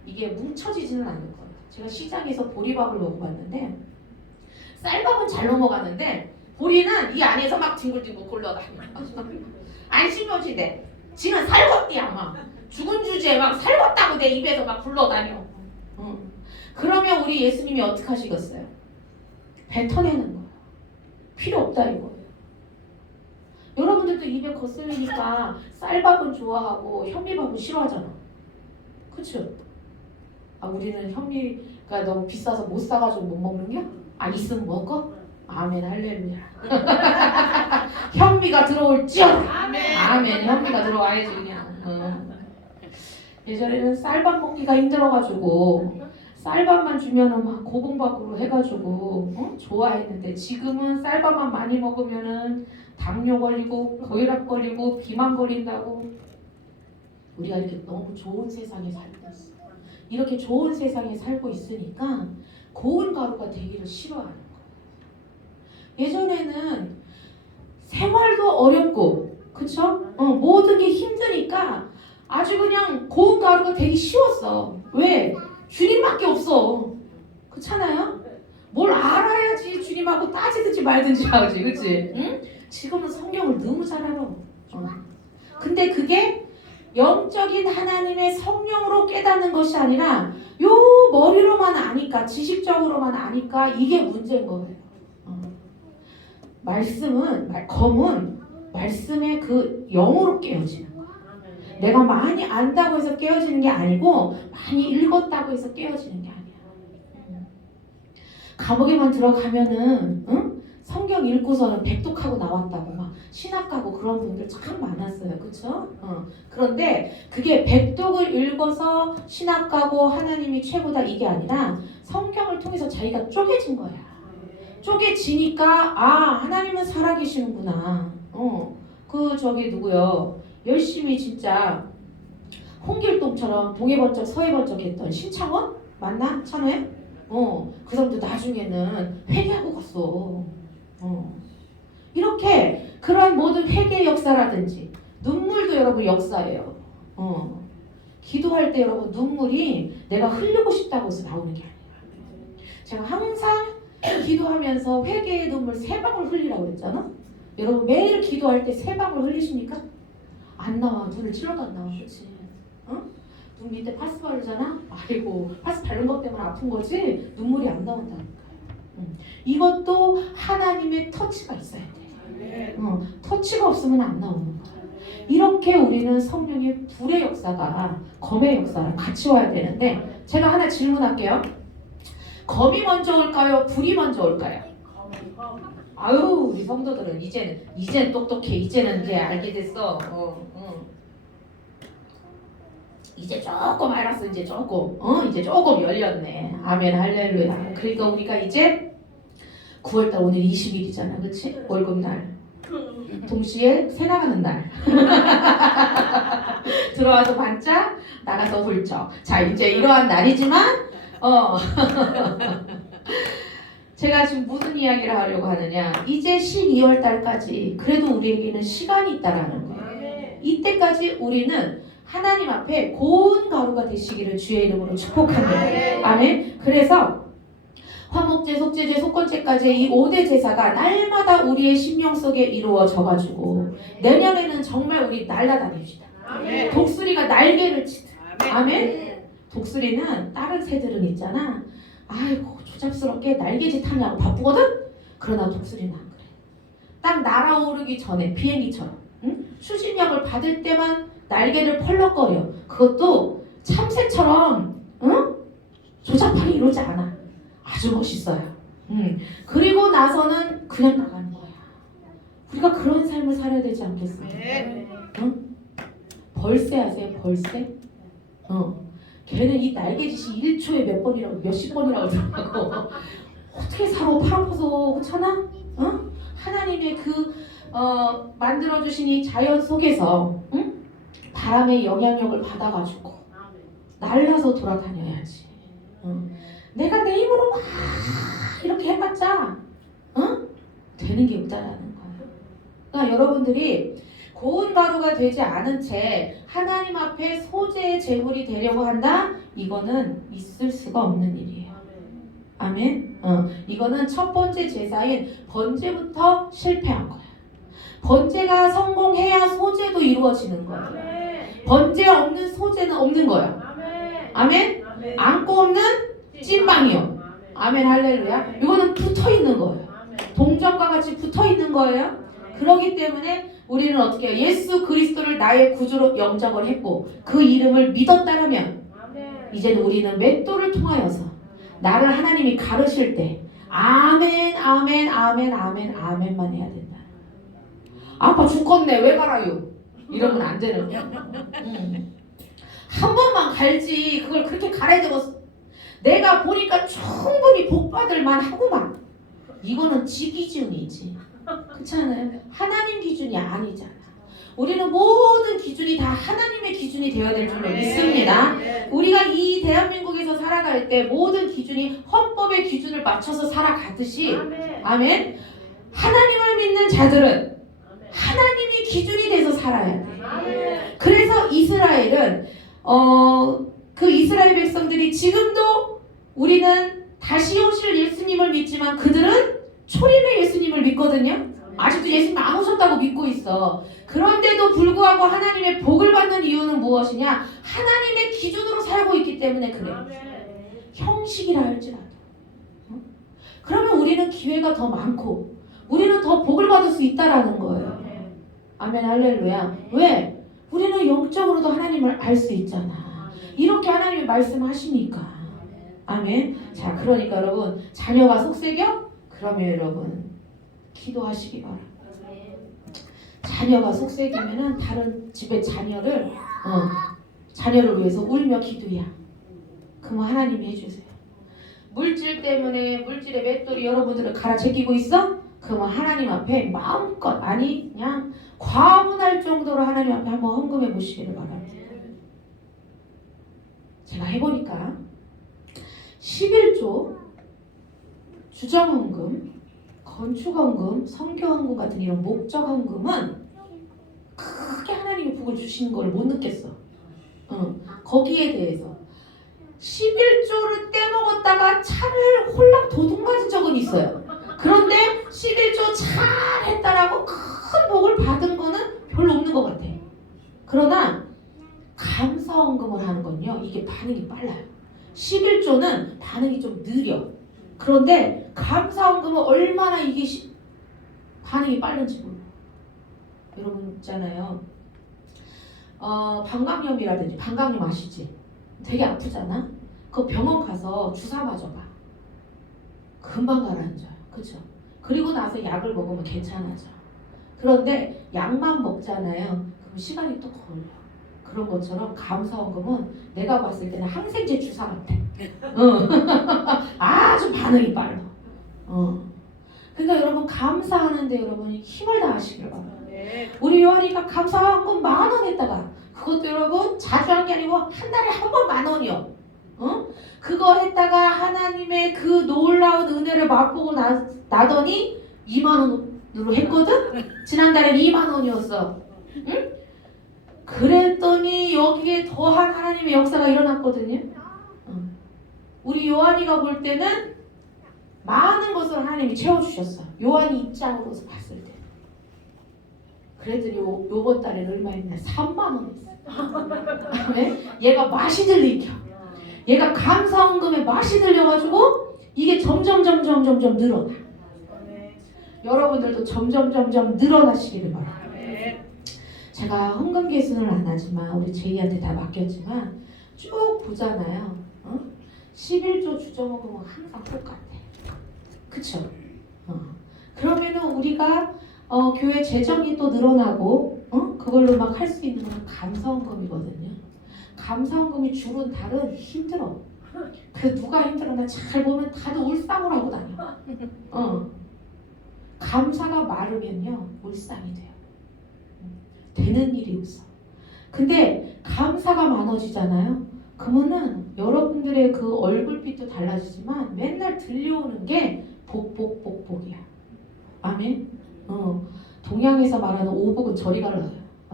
이게 뭉쳐지지는 않는 거예요. 제가 시장에서 보리밥을 먹어봤는데 쌀밥은 잘 넘어가는데 보리는 이 안에서 막 뒹굴뒹굴 굴러다녀. 안 신경질대. 지는 살겄디야 막. 죽은 주제에 막 살겄다고 내 입에서 막 굴러다녀. 그러면 우리 예수님이 어떻게 하시겠어요? 뱉어내는 거예요. 필요 없다 이거예요. 여러분들도 입에 거슬리니까 쌀밥은 좋아하고 현미밥은 싫어하잖아. 그쵸? 아, 우리는 현미가 너무 비싸서 못 사가지고 못 먹는 게? 아, 있으면 먹어? 아멘 할렐루야. 현미가 들어올지어다. 아멘. 현미가 들어와야지 그냥. 예전에는 쌀밥 먹기가 힘들어가지고 쌀밥만 주면은 막 고봉밥으로 해가지고 좋아했는데 지금은 쌀밥만 많이 먹으면은 당뇨 걸리고 고혈압 걸리고 비만 걸린다고. 우리가 이렇게 너무 좋은 세상에 살고 있어. 이렇게 좋은 세상에 살고 있으니까 고운 가루가 되기를 싫어하는 거예요. 예전에는 생활도 어렵고 그쵸? 모든 게 힘드니까 아주 그냥 고운 가루가 되기 쉬웠어. 왜? 주님밖에 없어. 그렇잖아요? 뭘 알아야지 주님하고 따지든지 말든지 하지. 그치? 응? 지금은 성경을 너무 잘 알아. 근데 그게 영적인 하나님의 성령으로 깨닫는 것이 아니라 요 머리로만 아니까 지식적으로만 아니까 이게 문제인 거예요. 검은 말씀의 그 영으로 깨어지는 거야. 내가 많이 안다고 해서 깨어지는 게 아니고 많이 읽었다고 해서 깨어지는 게 아니야. 감옥에만 들어가면은 성경 읽고서는 백독하고 나왔다고 막 신학 가고 그런 분들 참 많았어요. 그쵸? 그런데 그게 백독을 읽어서 신학 가고 하나님이 최고다 이게 아니라 성경을 통해서 자기가 쪼개진 거야. 쪼개지니까 하나님은 살아계시는구나. 누구요? 열심히 진짜 홍길동처럼 동해번쩍 서해번쩍 했던 신창원? 맞나? 참회? 그 사람도 나중에는 회개하고 갔어. 이렇게 그런 모든 회개의 역사라든지 눈물도 여러분 역사예요. 기도할 때 여러분 눈물이 내가 흘리고 싶다고 해서 나오는 게 아니에요. 제가 항상 기도하면서 회개의 눈물 3방울 흘리라고 그랬잖아. 여러분 매일 기도할 때 3방울 흘리십니까? 안 나와. 눈을 찔러도 안 나와. 그치? 눈 밑에 파스 바르잖아? 아이고 파스 바른 것 때문에 아픈 거지 눈물이 안 나온다니까요. 이것도 하나님의 터치가 있어야 돼. 터치가 없으면 안 나오는 거야. 이렇게 우리는 성령의 불의 역사가 검의 역사랑 같이 와야 되는데 제가 하나 질문할게요. 검이 먼저 올까요? 불이 먼저 올까요? 아유 우리 성도들은 이제는 똑똑해. 이제는 이제 알게 됐어. 이제 조금 알았어. 이제 조금 열렸네. 아멘 할렐루야. 그러니까 우리가 이제 9월달 오늘 20일이잖아. 그치? 월급날 동시에 새 나가는 날 들어와서 반짝 나가서 훌쩍. 자 이제 이러한 날이지만 제가 지금 무슨 이야기를 하려고 하느냐, 이제 12월 달까지 그래도 우리에게는 시간이 있다라는 거예요. 이때까지 우리는 하나님 앞에 고운 가루가 되시기를 주의 이름으로 축복합니다. 아멘. 그래서 화목제, 속죄제, 속건제까지 이 5대 제사가 날마다 우리의 심령 속에 이루어져가지고 내년에는 정말 우리 날아다닙시다. 독수리가 날개를 치듯. 아멘. 독수리는 다른 새들은 있잖아. 아이고 조잡스럽게 날개짓 하냐고 바쁘거든? 그러나 독수리는 안 그래. 딱 날아오르기 전에 비행기처럼 추진력을 받을 때만 날개를 펄럭거려. 그것도 참새처럼 조잡하게 이러지 않아. 아주 멋있어요. 그리고 나서는 그냥 나가는 거야. 우리가 그런 삶을 살아야 되지 않겠어요? 벌새 아세요? 벌새? 걔는 이 날개짓이 1초에 몇 번이라고 몇십 번이라고 그러더라고. 어떻게 살아? 팔 아파서. 그렇잖아? 하나님의 만들어주신 이 자연 속에서 바람의 영향력을 받아가지고 날라서 돌아다녀야지. 내가 내 힘으로 막 이렇게 해봤자 되는 게 없다라는 거야. 그러니까 여러분들이 좋은 가루가 되지 않은 채 하나님 앞에 소재의 제물이 되려고 한다? 이거는 있을 수가 없는 일이에요. 아멘. 이거는 첫 번째 제사인 번제부터 실패한 거야. 번제가 성공해야 소제도 이루어지는 거야. 번제 없는 소제는 없는 거야. 아멘. 안고 없는 찐빵이요. 아멘 할렐루야. 이거는 붙어 있는 거예요. 동전과 같이 붙어 있는 거예요. 그렇기 때문에 우리는 어떻게 해요? 예수 그리스도를 나의 구주로 영접을 했고 그 이름을 믿었다면 이제는 우리는 맷돌을 통하여서 나를 하나님이 가르실 때 아멘 아멘 아멘 아멘 아멘만 해야 된다. 아빠 죽겠네 왜 갈아요? 이러면 안 되는 거야. 한 번만 갈지 그걸 그렇게 갈아야 되고 내가 보니까 충분히 복받을 만하구만. 이거는 지 기준이지. 그렇잖아요. 하나님 기준이 아니잖아. 우리는 모든 기준이 다 하나님의 기준이 되어야 될 줄로 믿습니다. 우리가 이 대한민국에서 살아갈 때 모든 기준이 헌법의 기준을 맞춰서 살아가듯이 아멘. 하나님을 믿는 자들은 하나님이 기준이 돼서 살아야 돼. 그래서 이스라엘은 그 이스라엘 백성들이 지금도 우리는 다시 오실 예수님을 믿지만 그들은 초림의 예수님을 믿거든요. 아직도 예수님 안 오셨다고 믿고 있어. 그런데도 불구하고 하나님의 복을 받는 이유는 무엇이냐? 하나님의 기준으로 살고 있기 때문에 그래. 형식이라 할지라도. 그러면 우리는 기회가 더 많고 우리는 더 복을 받을 수 있다라는 거예요. 아멘 할렐루야. 왜? 우리는 영적으로도 하나님을 알 수 있잖아. 이렇게 하나님이 말씀하시니까. 아멘. 자, 그러니까 여러분 자녀가 속색여? 그러면 여러분 기도하시기 바랍니다. 자녀가 속색이면은 다른 집의 자녀를 위해서 울며 기도야. 그러면 하나님이 해주세요. 물질 때문에 물질의 맷돌이 여러분들을 갈아제끼고 있어? 그러면 하나님 앞에 마음껏 아니 그냥 과분할 정도로 하나님 앞에 한번 헌금해 보시기를 바랍니다. 제가 해보니까 11조 주정헌금, 건축헌금, 선교헌금 같은 이런 목적헌금은 크게 하나님이 복을 주시는 걸 못 느꼈어. 거기에 대해서 11조를 떼먹었다가 차를 홀랑 도둑 맞은 적은 있어요. 그런데 11조 잘 했다라고 큰 복을 받은 거는 별로 없는 것 같아. 그러나 감사헌금을 하는 건요, 이게 반응이 빨라요. 11조는 반응이 좀 느려. 그런데 감사헌금은 얼마나 이게 반응이 빠른지 몰라요. 여러분 있잖아요. 방광염이라든지 방광염 아시지? 되게 아프잖아? 그 병원 가서 주사 맞아봐. 금방 가라앉아요. 그쵸? 그리고 나서 약을 먹으면 괜찮아져. 그런데 약만 먹잖아요. 그럼 시간이 또 걸려. 그런 것처럼 감사헌금은 내가 봤을 때는 항생제 주사 같아. 아주 반응이 빨라. 그러니까 여러분 감사하는데 여러분 힘을 다하시길 바랍니다. 우리 요한이가 감사헌금 10,000원 했다가 그것도 여러분 자주 한 게 아니고 한 달에 한 번 10,000원이요. 그거 했다가 하나님의 그 놀라운 은혜를 맛보고 나더니 20,000원으로 했거든? 지난달엔 20,000원이었어. 응? 그랬더니 여기에 더한 하나님의 역사가 일어났거든요. 우리 요한이가 볼 때는 많은 것을 하나님이 채워주셨어. 요한이 입장으로서 봤을 때. 그랬더니 요번 달에는 얼마 했나? 30,000원 했어. 네? 얘가 맛이 들리켜. 얘가 감사헌금에 맛이 들려가지고 이게 점점 늘어나. 여러분들도 점점 늘어나시기를 바랍니다. 제가 헌금 계산을 안 하지만 우리 제이한테 다 맡겼지만 쭉 보잖아요. 11조 주정헌금은 항상 똑같아. 그쵸? 그러면은 우리가 교회 재정이 또 늘어나고 그걸로 막 할 수 있는 건 감사헌금이거든요. 감사헌금이 주는 달은 힘들어. 그래서 누가 힘들어나 잘 보면 다들 울상을 하고 다녀. 감사가 마르면요 울상이 돼요. 되는 일이 없어. 근데 감사가 많아지잖아요. 그러면은 여러분들의 그 얼굴빛도 달라지지만 맨날 들려오는 게 복이야. 아멘. 동양에서 말하는 오복은 저리 갈라요.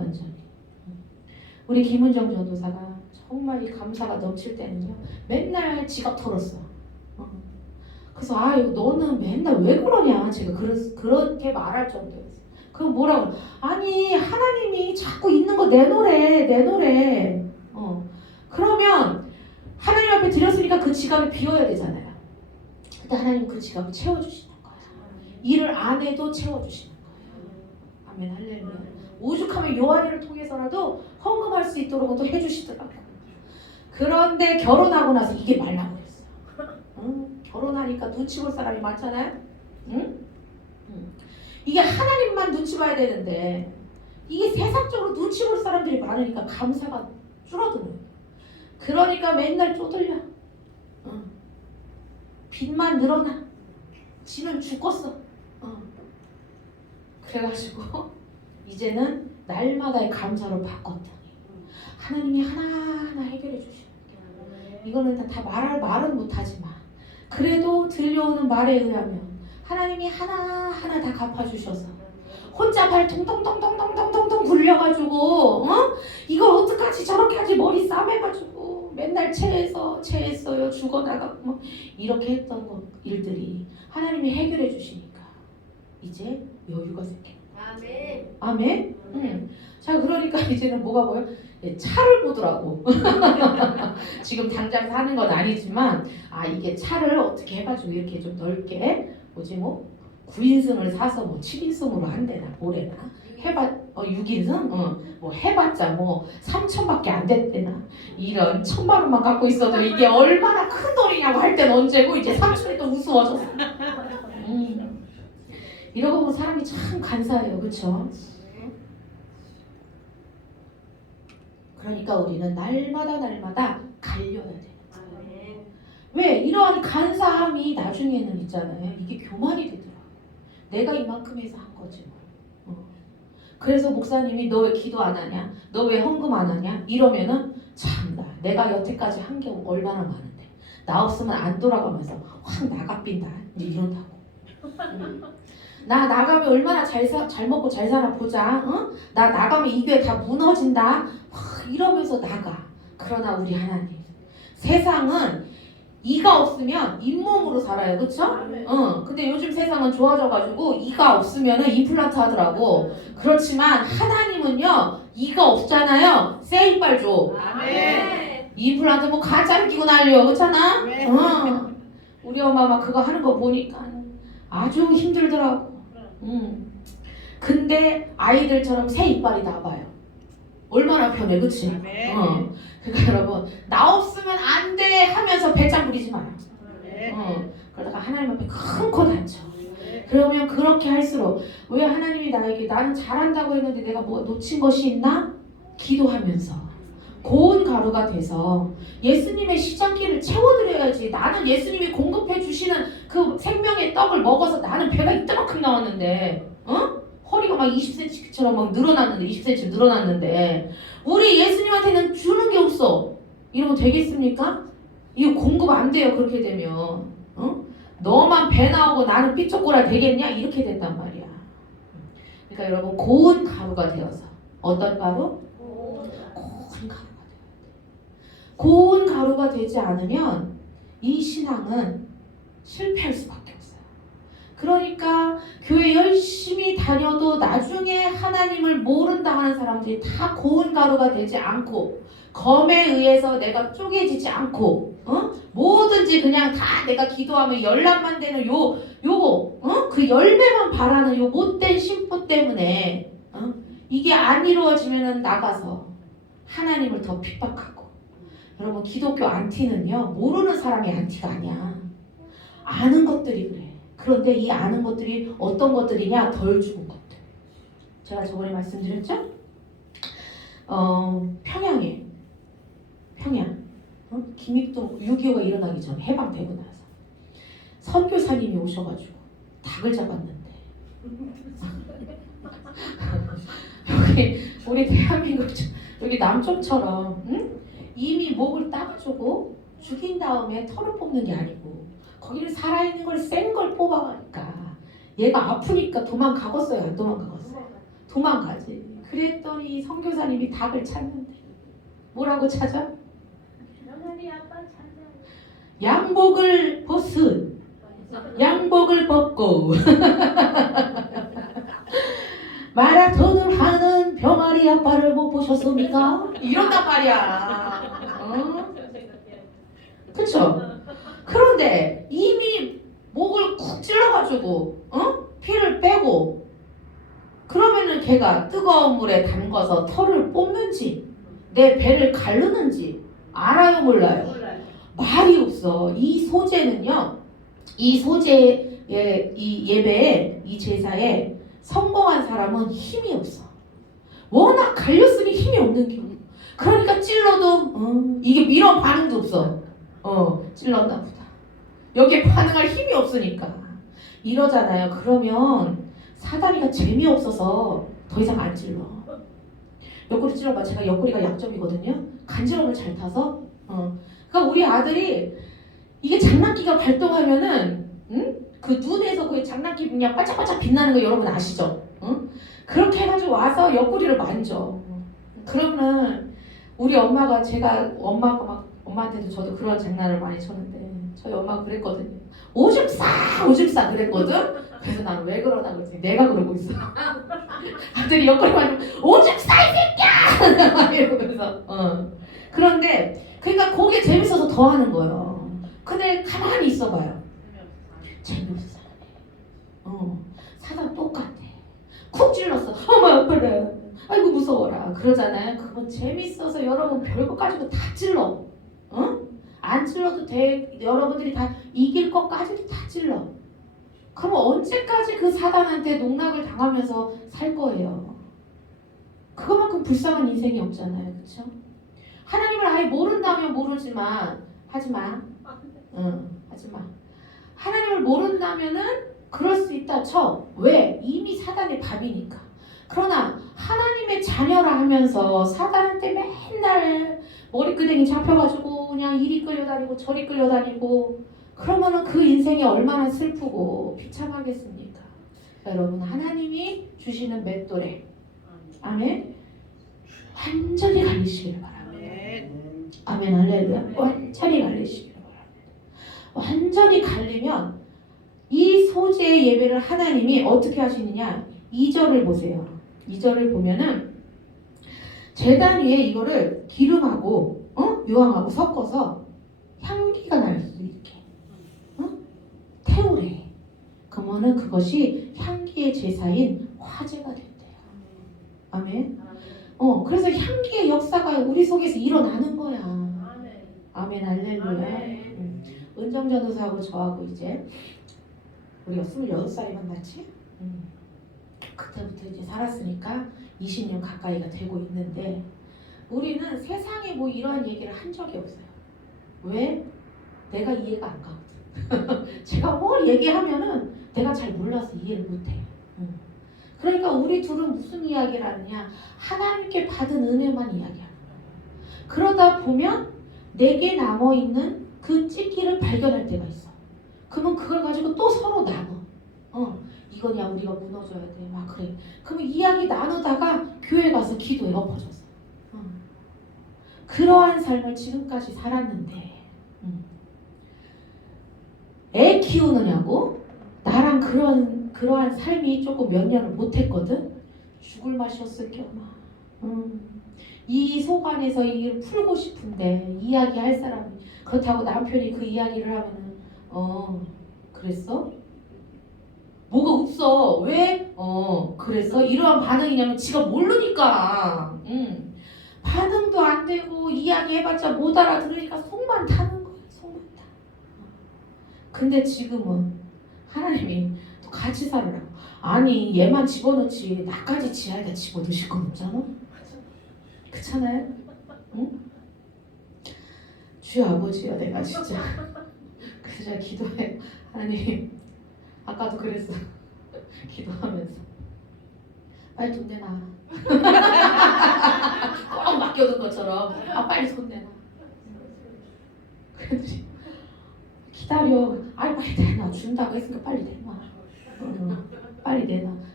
완전히. 우리 김은정 전도사가 정말 이 감사가 넘칠 때는요, 맨날 지갑 털었어. 그래서 아유 너는 맨날 왜 그러냐, 제가 그렇게 말할 정도였어. 그럼 뭐라고? 아니 하나님이 자꾸 있는 거 내놓으래. 그러면 하나님 앞에 드렸으니까 그 지갑이 비워야 되잖아요. 근데 하나님 그 지갑을 채워주시는 거야. 일을 안 해도 채워주시는 거예요. 아멘 할렐루야. 오죽하면 요한이를 통해서라도 헌금할 수 있도록 또 해주시더라고요. 그런데 결혼하고 나서 이게 말라고 그랬어요. 결혼하니까 눈치 볼 사람이 많잖아요. 응? 이게 하나님만 눈치 봐야 되는데 이게 세상적으로 눈치 볼 사람들이 많으니까 감사가 줄어드는 거예요. 그러니까 맨날 쪼들려. 빚만 늘어나. 지는 죽겠어. 그래가지고 이제는 날마다의 감사로 바꿨더니 하나님이 하나하나 해결해 주시는 거예요. 이거는 다 말은 못하지만 그래도 들려오는 말에 의하면 하나님이 하나하나 다 갚아주셔서 혼자 발 통통통통통통통 굴려가지고 이걸 어떡하지 저렇게 하지 머리 싸매가지고 맨날 체했어요 죽어나가고 이렇게 했던 일들이 하나님이 해결해 주시니까 이제 여유가 생겨. 아멘. 아멘. 자 그러니까 이제는 뭐가 보여? 차를 보더라고. 지금 당장 사는 건 아니지만 이게 차를 어떻게 해가지고 이렇게 좀 넓게 뭐지 9인승을 사서 7인승으로 한대나 뭐래나 해봤 6인승 뭐 해봤자 3천밖에 안 됐대나 이런 1,000만 원만 갖고 있어도 이게 얼마나 큰 돈이냐고 할 땐 언제고 이제 3천이 또 우스워졌어. 이러고 보면 사람이 참 간사해요, 그렇죠? 그러니까 우리는 날마다 갈려야 돼요. 왜? 이러한 간사함이 나중에는 있잖아요. 이게 교만이 되더라고요. 내가 이만큼 해서 한 거지 뭐. 그래서 목사님이 너 왜 기도 안 하냐? 너 왜 헌금 안 하냐? 이러면은 참나 내가 여태까지 한 게 얼마나 많은데 나 없으면 안 돌아가면서 확 나가빈다 이런다고. 나 나가면 얼마나 잘 먹고 잘 사나 보자. 나 나가면 이 교회 다 무너진다. 이러면서 나가. 그러나 우리 하나님 세상은 이가 없으면 잇몸으로 살아요. 그쵸? 근데 요즘 세상은 좋아져가지고 이가 없으면 임플란트 하더라고. 그렇지만 하나님은요 이가 없잖아요. 세이빨 줘. 아멘. 임플란트 가짜를 끼고 난리요. 그렇잖아? 우리 엄마 막 그거 하는 거 보니까 아주 힘들더라고. 근데 아이들처럼 새 이빨이 나와요. 얼마나 편해, 그치? 그러니까 여러분 나 없으면 안 돼 하면서 배짱 부리지 마요. 그러다가 하나님 앞에 큰 코 다쳐. 그러면 그렇게 할수록 왜 하나님이 나에게 나는 잘한다고 했는데 내가 뭐 놓친 것이 있나? 기도하면서 고운 가루가 돼서 예수님의 시장기를 채워드려야지. 나는 예수님이 공급해 주시는 그 생명의 떡을 먹어서 나는 배가 이따만큼 나왔는데 허리가 막 20cm처럼 막 늘어났는데 20cm 늘어났는데 우리 예수님한테는 주는 게 없어. 이러면 되겠습니까? 이거 공급 안 돼요. 그렇게 되면 너만 배 나오고 나는 삐쩍고라 되겠냐? 이렇게 된단 말이야. 그러니까 여러분 고운 가루가 되어서 어떤 가루? 고운 가루가 돼야 돼. 고운 가루가 되지 않으면 이 신앙은 실패할 수밖에 없어요. 그러니까 교회 열심히 다녀도 나중에 하나님을 모른다 하는 사람들이 다 고운 가루가 되지 않고 검에 의해서 내가 쪼개지지 않고 뭐든지 그냥 다 내가 기도하면 열람만 되는 요거 그 열매만 바라는 요 못된 심보 때문에 이게 안 이루어지면은 나가서 하나님을 더 핍박하고. 여러분 기독교 안티는요 모르는 사람이 안티가 아니야. 아는 것들이 그래. 그런데 이 아는 것들이 어떤 것들이냐? 덜 죽은 것들. 제가 저번에 말씀드렸죠? 평양 김익동 6.25가 일어나기 전에 해방되고 나서 선교사님이 오셔가지고 닭을 잡았는데 여기 우리 대한민국 여기 남쪽처럼 이미 목을 따가지고 죽인 다음에 털을 뽑는 게 아니고 거기를 살아있는 걸 센 걸 뽑아가니까 얘가 아프니까 도망가겠어요? 안 도망가겠어요? 도망가지. 그랬더니 선교사님이 닭을 찾는데 뭐라고 찾아? 며느리 아빠 찾아. 양복을 벗은 양복을 벗고 마라톤을 하는 병아리 아빠를 못 보셨습니까? 이런단 말이야. 어? 그쵸? 그런데 이미 목을 쿡 찔러가지고 피를 빼고 그러면은 걔가 뜨거운 물에 담가서 털을 뽑는지 내 배를 가르는지 알아요 몰라요? 몰라요. 말이 없어. 이 소재는요. 이 소재의 이 예배에 이 제사에 성공한 사람은 힘이 없어. 워낙 갈렸으니 힘이 없는 경우. 그러니까 찔러도 이게 이런 반응도 없어. 찔렀나 보다. 여기에 반응할 힘이 없으니까 이러잖아요. 그러면 사다리가 재미없어서 더 이상 안 찔러. 옆구리 찔러봐. 제가 옆구리가 약점이거든요. 간지럼을 잘 타서. 그러니까 우리 아들이 이게 장난기가 발동하면은 그 눈에서 그 장난기 그냥 반짝반짝 빛나는 거 여러분 아시죠? 그렇게 해가지고 와서 옆구리를 만져. 그러면 우리 엄마가 제가 엄마가 막 엄마한테도 저도 그런 장난을 많이 쳤는데 저희 엄마가 그랬거든요. 오줌 싸 그랬거든. 그래서 나는 왜 그러나 그랬더니 내가 그러고 있어. 아들이 옆구리 만지면 오줌 싸 이 새끼야 이러면서 그런데 그러니까 그게 재밌어서 더 하는 거예요. 근데 가만히 있어봐요. 재미없어. 사람 똑같아. 쿡 찔렀어. 어머 아파라. 아이고 무서워라. 그러잖아요. 그건 재밌어서 여러분 별거 가지고 다 찔러. 안 찔러도 돼. 여러분들이 다 이길 것까지도 다 찔러. 그럼 언제까지 그 사단한테 농락을 당하면서 살 거예요? 그거만큼 불쌍한 인생이 없잖아요. 그렇죠? 하나님을 아예 모른다면 모르지만 하지마. 하지마. 하나님을 모른다면은 그럴 수 있다 쳐. 왜? 이미 사단의 밥이니까. 그러나 하나님의 자녀라 하면서 사단한테 맨날 머리끄댕이 잡혀가지고 그냥 이리 끌려다니고 저리 끌려다니고 그러면은 그 인생이 얼마나 슬프고 비참하겠습니까? 여러분 하나님이 주시는 맷돌에 아멘 완전히 갈리시길 바랍니다. 아멘 할렐루야. 완전히 갈리시길 바랍니다. 완전히 갈리면 이 소재의 예배를 하나님이 어떻게 하시느냐 2절을 보세요. 2절을 보면은 제단 위에 이거를 기름하고 유황하고 섞어서 향기가 날 수 있게 태우래. 그러면은 그것이 향기의 제사인 화제가 된대요. 아멘. 그래서 향기의 역사가 우리 속에서 일어나는 거야. 아멘 할렐루야. 은정 전도사하고 저하고 이제 우리가 26살이 만났지? 그때부터 이제 살았으니까 20년 가까이가 되고 있는데 우리는 세상에 뭐 이러한 얘기를 한 적이 없어요. 왜? 내가 이해가 안 가거든. 제가 뭘 얘기하면은 내가 잘 몰라서 이해를 못해요. 그러니까 우리 둘은 무슨 이야기를 하느냐 하나님께 받은 은혜만 이야기하는 거예요. 그러다 보면 내게 남아있는 그 찌기를 발견할 때가 있어. 그러면 그걸 가지고 또 서로 나눠. 이거냐 우리가 무너져야 돼. 막 그래. 그러면 이야기 나누다가 교회 가서 기도에 엎어졌어. 그러한 삶을 지금까지 살았는데 애 키우느냐고 나랑 그러한 삶이 조금 몇 년을 못했거든. 죽을 맛이었을 경우. 이 속 안에서 이를 풀고 싶은데 이야기할 사람이 그렇다고 남편이 그 이야기를 하면은 그랬어? 뭐가 없어. 왜? 그랬어? 이러한 반응이냐면 지가 모르니까. 반응도 안 되고 이야기해봤자 못 알아들으니까 속만 타는 거야. 속만 타. 근데 지금은 하나님이 또 같이 살으라고. 아니 얘만 집어넣지 나까지 지하에다 집어넣으실 건 없잖아. 그렇잖아요? 응? 주여 아버지여 내가 진짜 그래서 제가 기도해. 하나님 아까도 그랬어. 기도하면서 빨리 돈 내놔. 꼭 맡겨둔 것처럼 빨리 손 내놔. 그랬더니 기다려. 빨리 내놔. 준다고 했으니까 빨리 내놔. 빨리 내놔.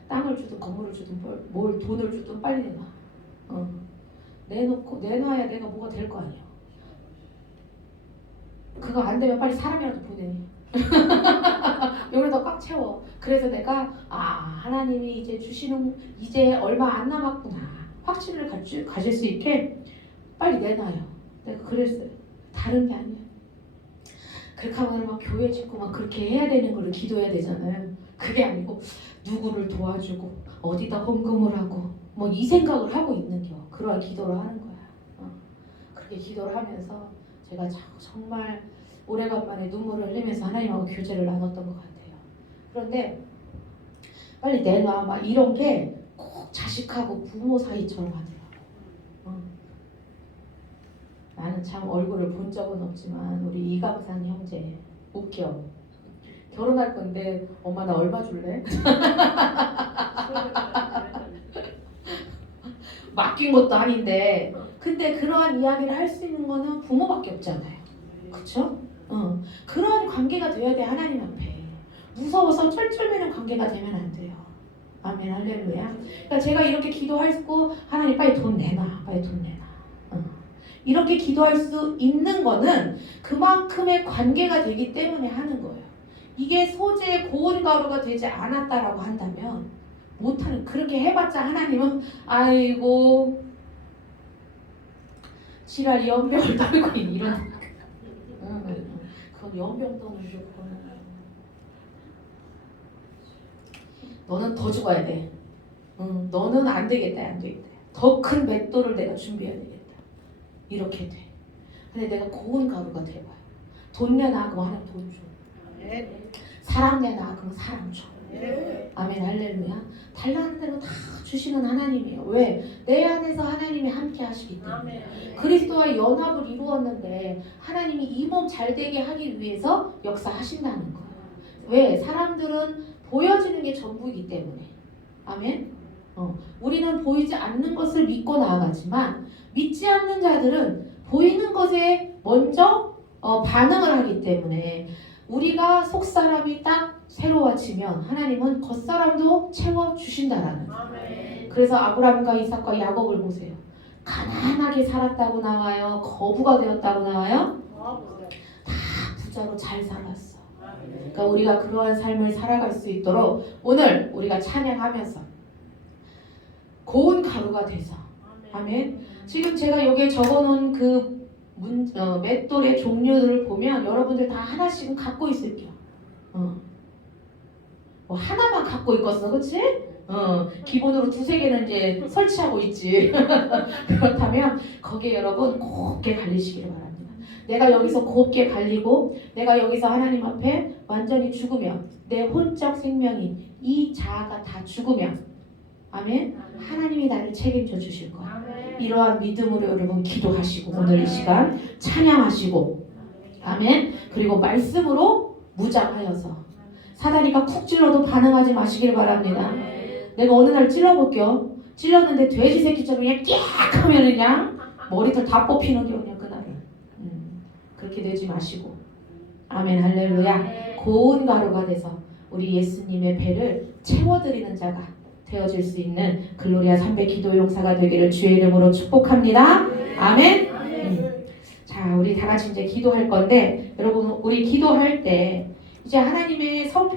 땅을 주든 건물을 주든 뭘 돈을 주든 빨리 내놔. 내놓고 내놔야 내가 뭐가 될 거 아니야. 그거 안 되면 빨리 사람이라도 보내. 여기다 꽉 채워. 그래서 내가 하나님이 이제 주시는 이제 얼마 안 남았구나 확신을 가질 수 있게 빨리 내놔요. 내가 그랬어요. 다른 게 아니야. 그렇게 하면 막 교회 짓고 막 그렇게 해야 되는 걸로 기도해야 되잖아요. 그게 아니고 누구를 도와주고 어디다 헌금을 하고 뭐 이 생각을 하고 있는 겨. 그러한 기도를 하는 거야. 그렇게 기도를 하면서 제가 정말 오래간만에 눈물을 흘리면서 하나님하고 교제를 나눴던 것 같아요. 그런데 빨리 내놔 막 이런 게 꼭 자식하고 부모 사이처럼 하더라고. 나는 참 얼굴을 본 적은 없지만 우리 이강산 형제 웃겨. 결혼할 건데 엄마 나 얼마 줄래? 맡긴 것도 아닌데 근데 그러한 이야기를 할 수 있는 거는 부모밖에 없잖아요. 그쵸? 그러한 관계가 돼야 돼. 하나님 앞에 무서워서 쩔쩔매는 관계가 되면 안 돼요. 아멘 할렐루야. 그러니까 제가 이렇게 기도하고 하나님 빨리 돈 내놔 빨리 돈 내놔 이렇게 기도할 수 있는 거는 그만큼의 관계가 되기 때문에 하는 거예요. 이게 소재의 고운 가루가 되지 않았다라고 한다면 못하는. 그렇게 해봤자 하나님은 아이고 지랄 연병을 떨고 이런 그건 연병 떠는 거구나. 너는 더 죽어야 돼. 너는 안 되겠다 안 되겠다. 더 큰 맷돌을 내가 준비해야 되겠다. 이렇게 돼. 근데 내가 고운 가루가 돼봐요. 돈 내놔 그럼 하나님 돈 줘. 사람 내놔 그러면 사람 줘. 아멘 할렐루야. 달라는 대로 다 주시는 하나님이에요. 왜? 내 안에서 하나님이 함께 하시기 때문에. 그리스도와 연합을 이루었는데 하나님이 이 몸 잘 되게 하기 위해서 역사하신다는 거예요. 왜? 사람들은 보여지는 게 전부이기 때문에. 아멘. 우리는 보이지 않는 것을 믿고 나아가지만 믿지 않는 자들은 보이는 것에 먼저 반응을 하기 때문에 우리가 속사람이 딱 새로워지면 하나님은 겉사람도 채워주신다라는 거예요. 그래서 아브라함과 이삭과 야곱을 보세요. 가난하게 살았다고 나와요? 거부가 되었다고 나와요? 다 부자로 잘 살았어. 그러니까 우리가 그러한 삶을 살아갈 수 있도록 오늘 우리가 찬양하면서 고운 가루가 돼서 아멘. 지금 제가 여기에 적어놓은 그 맷돌의 종류들을 보면 여러분들 다 하나씩은 갖고 있을게요. 뭐 하나만 갖고 있겠어, 그렇지? 기본으로 2-3개는 이제 설치하고 있지. 그렇다면 거기에 여러분 곱게 갈리시기를 바랍니다. 내가 여기서 곱게 갈리고 내가 여기서 하나님 앞에 완전히 죽으면 내 혼적 생명인 이 자아가 다 죽으면 아멘. 하나님이 나를 책임져 주실 거야. 이러한 믿음으로 여러분 기도하시고 오늘 이 시간 찬양하시고 아멘. 그리고 말씀으로 무장하여서 사단이가 쿡 찔러도 반응하지 마시길 바랍니다. 내가 어느 날 찔러볼게요. 찔렀는데 돼지 새끼처럼 그냥 깍 하면 그냥 머리털 다 뽑히는 게 그냥 그날은. 그렇게 되지 마시고 아멘 할렐루야. 고운 가루가 돼서 우리 예수님의 배를 채워드리는 자가 되어질 수 있는 글로리아 300 기도 용사가 되기를 주의 이름으로 축복합니다. 아멘. 자, 우리 다 같이 이제 기도할 건데 여러분 우리 기도할 때 이제 하나님의 성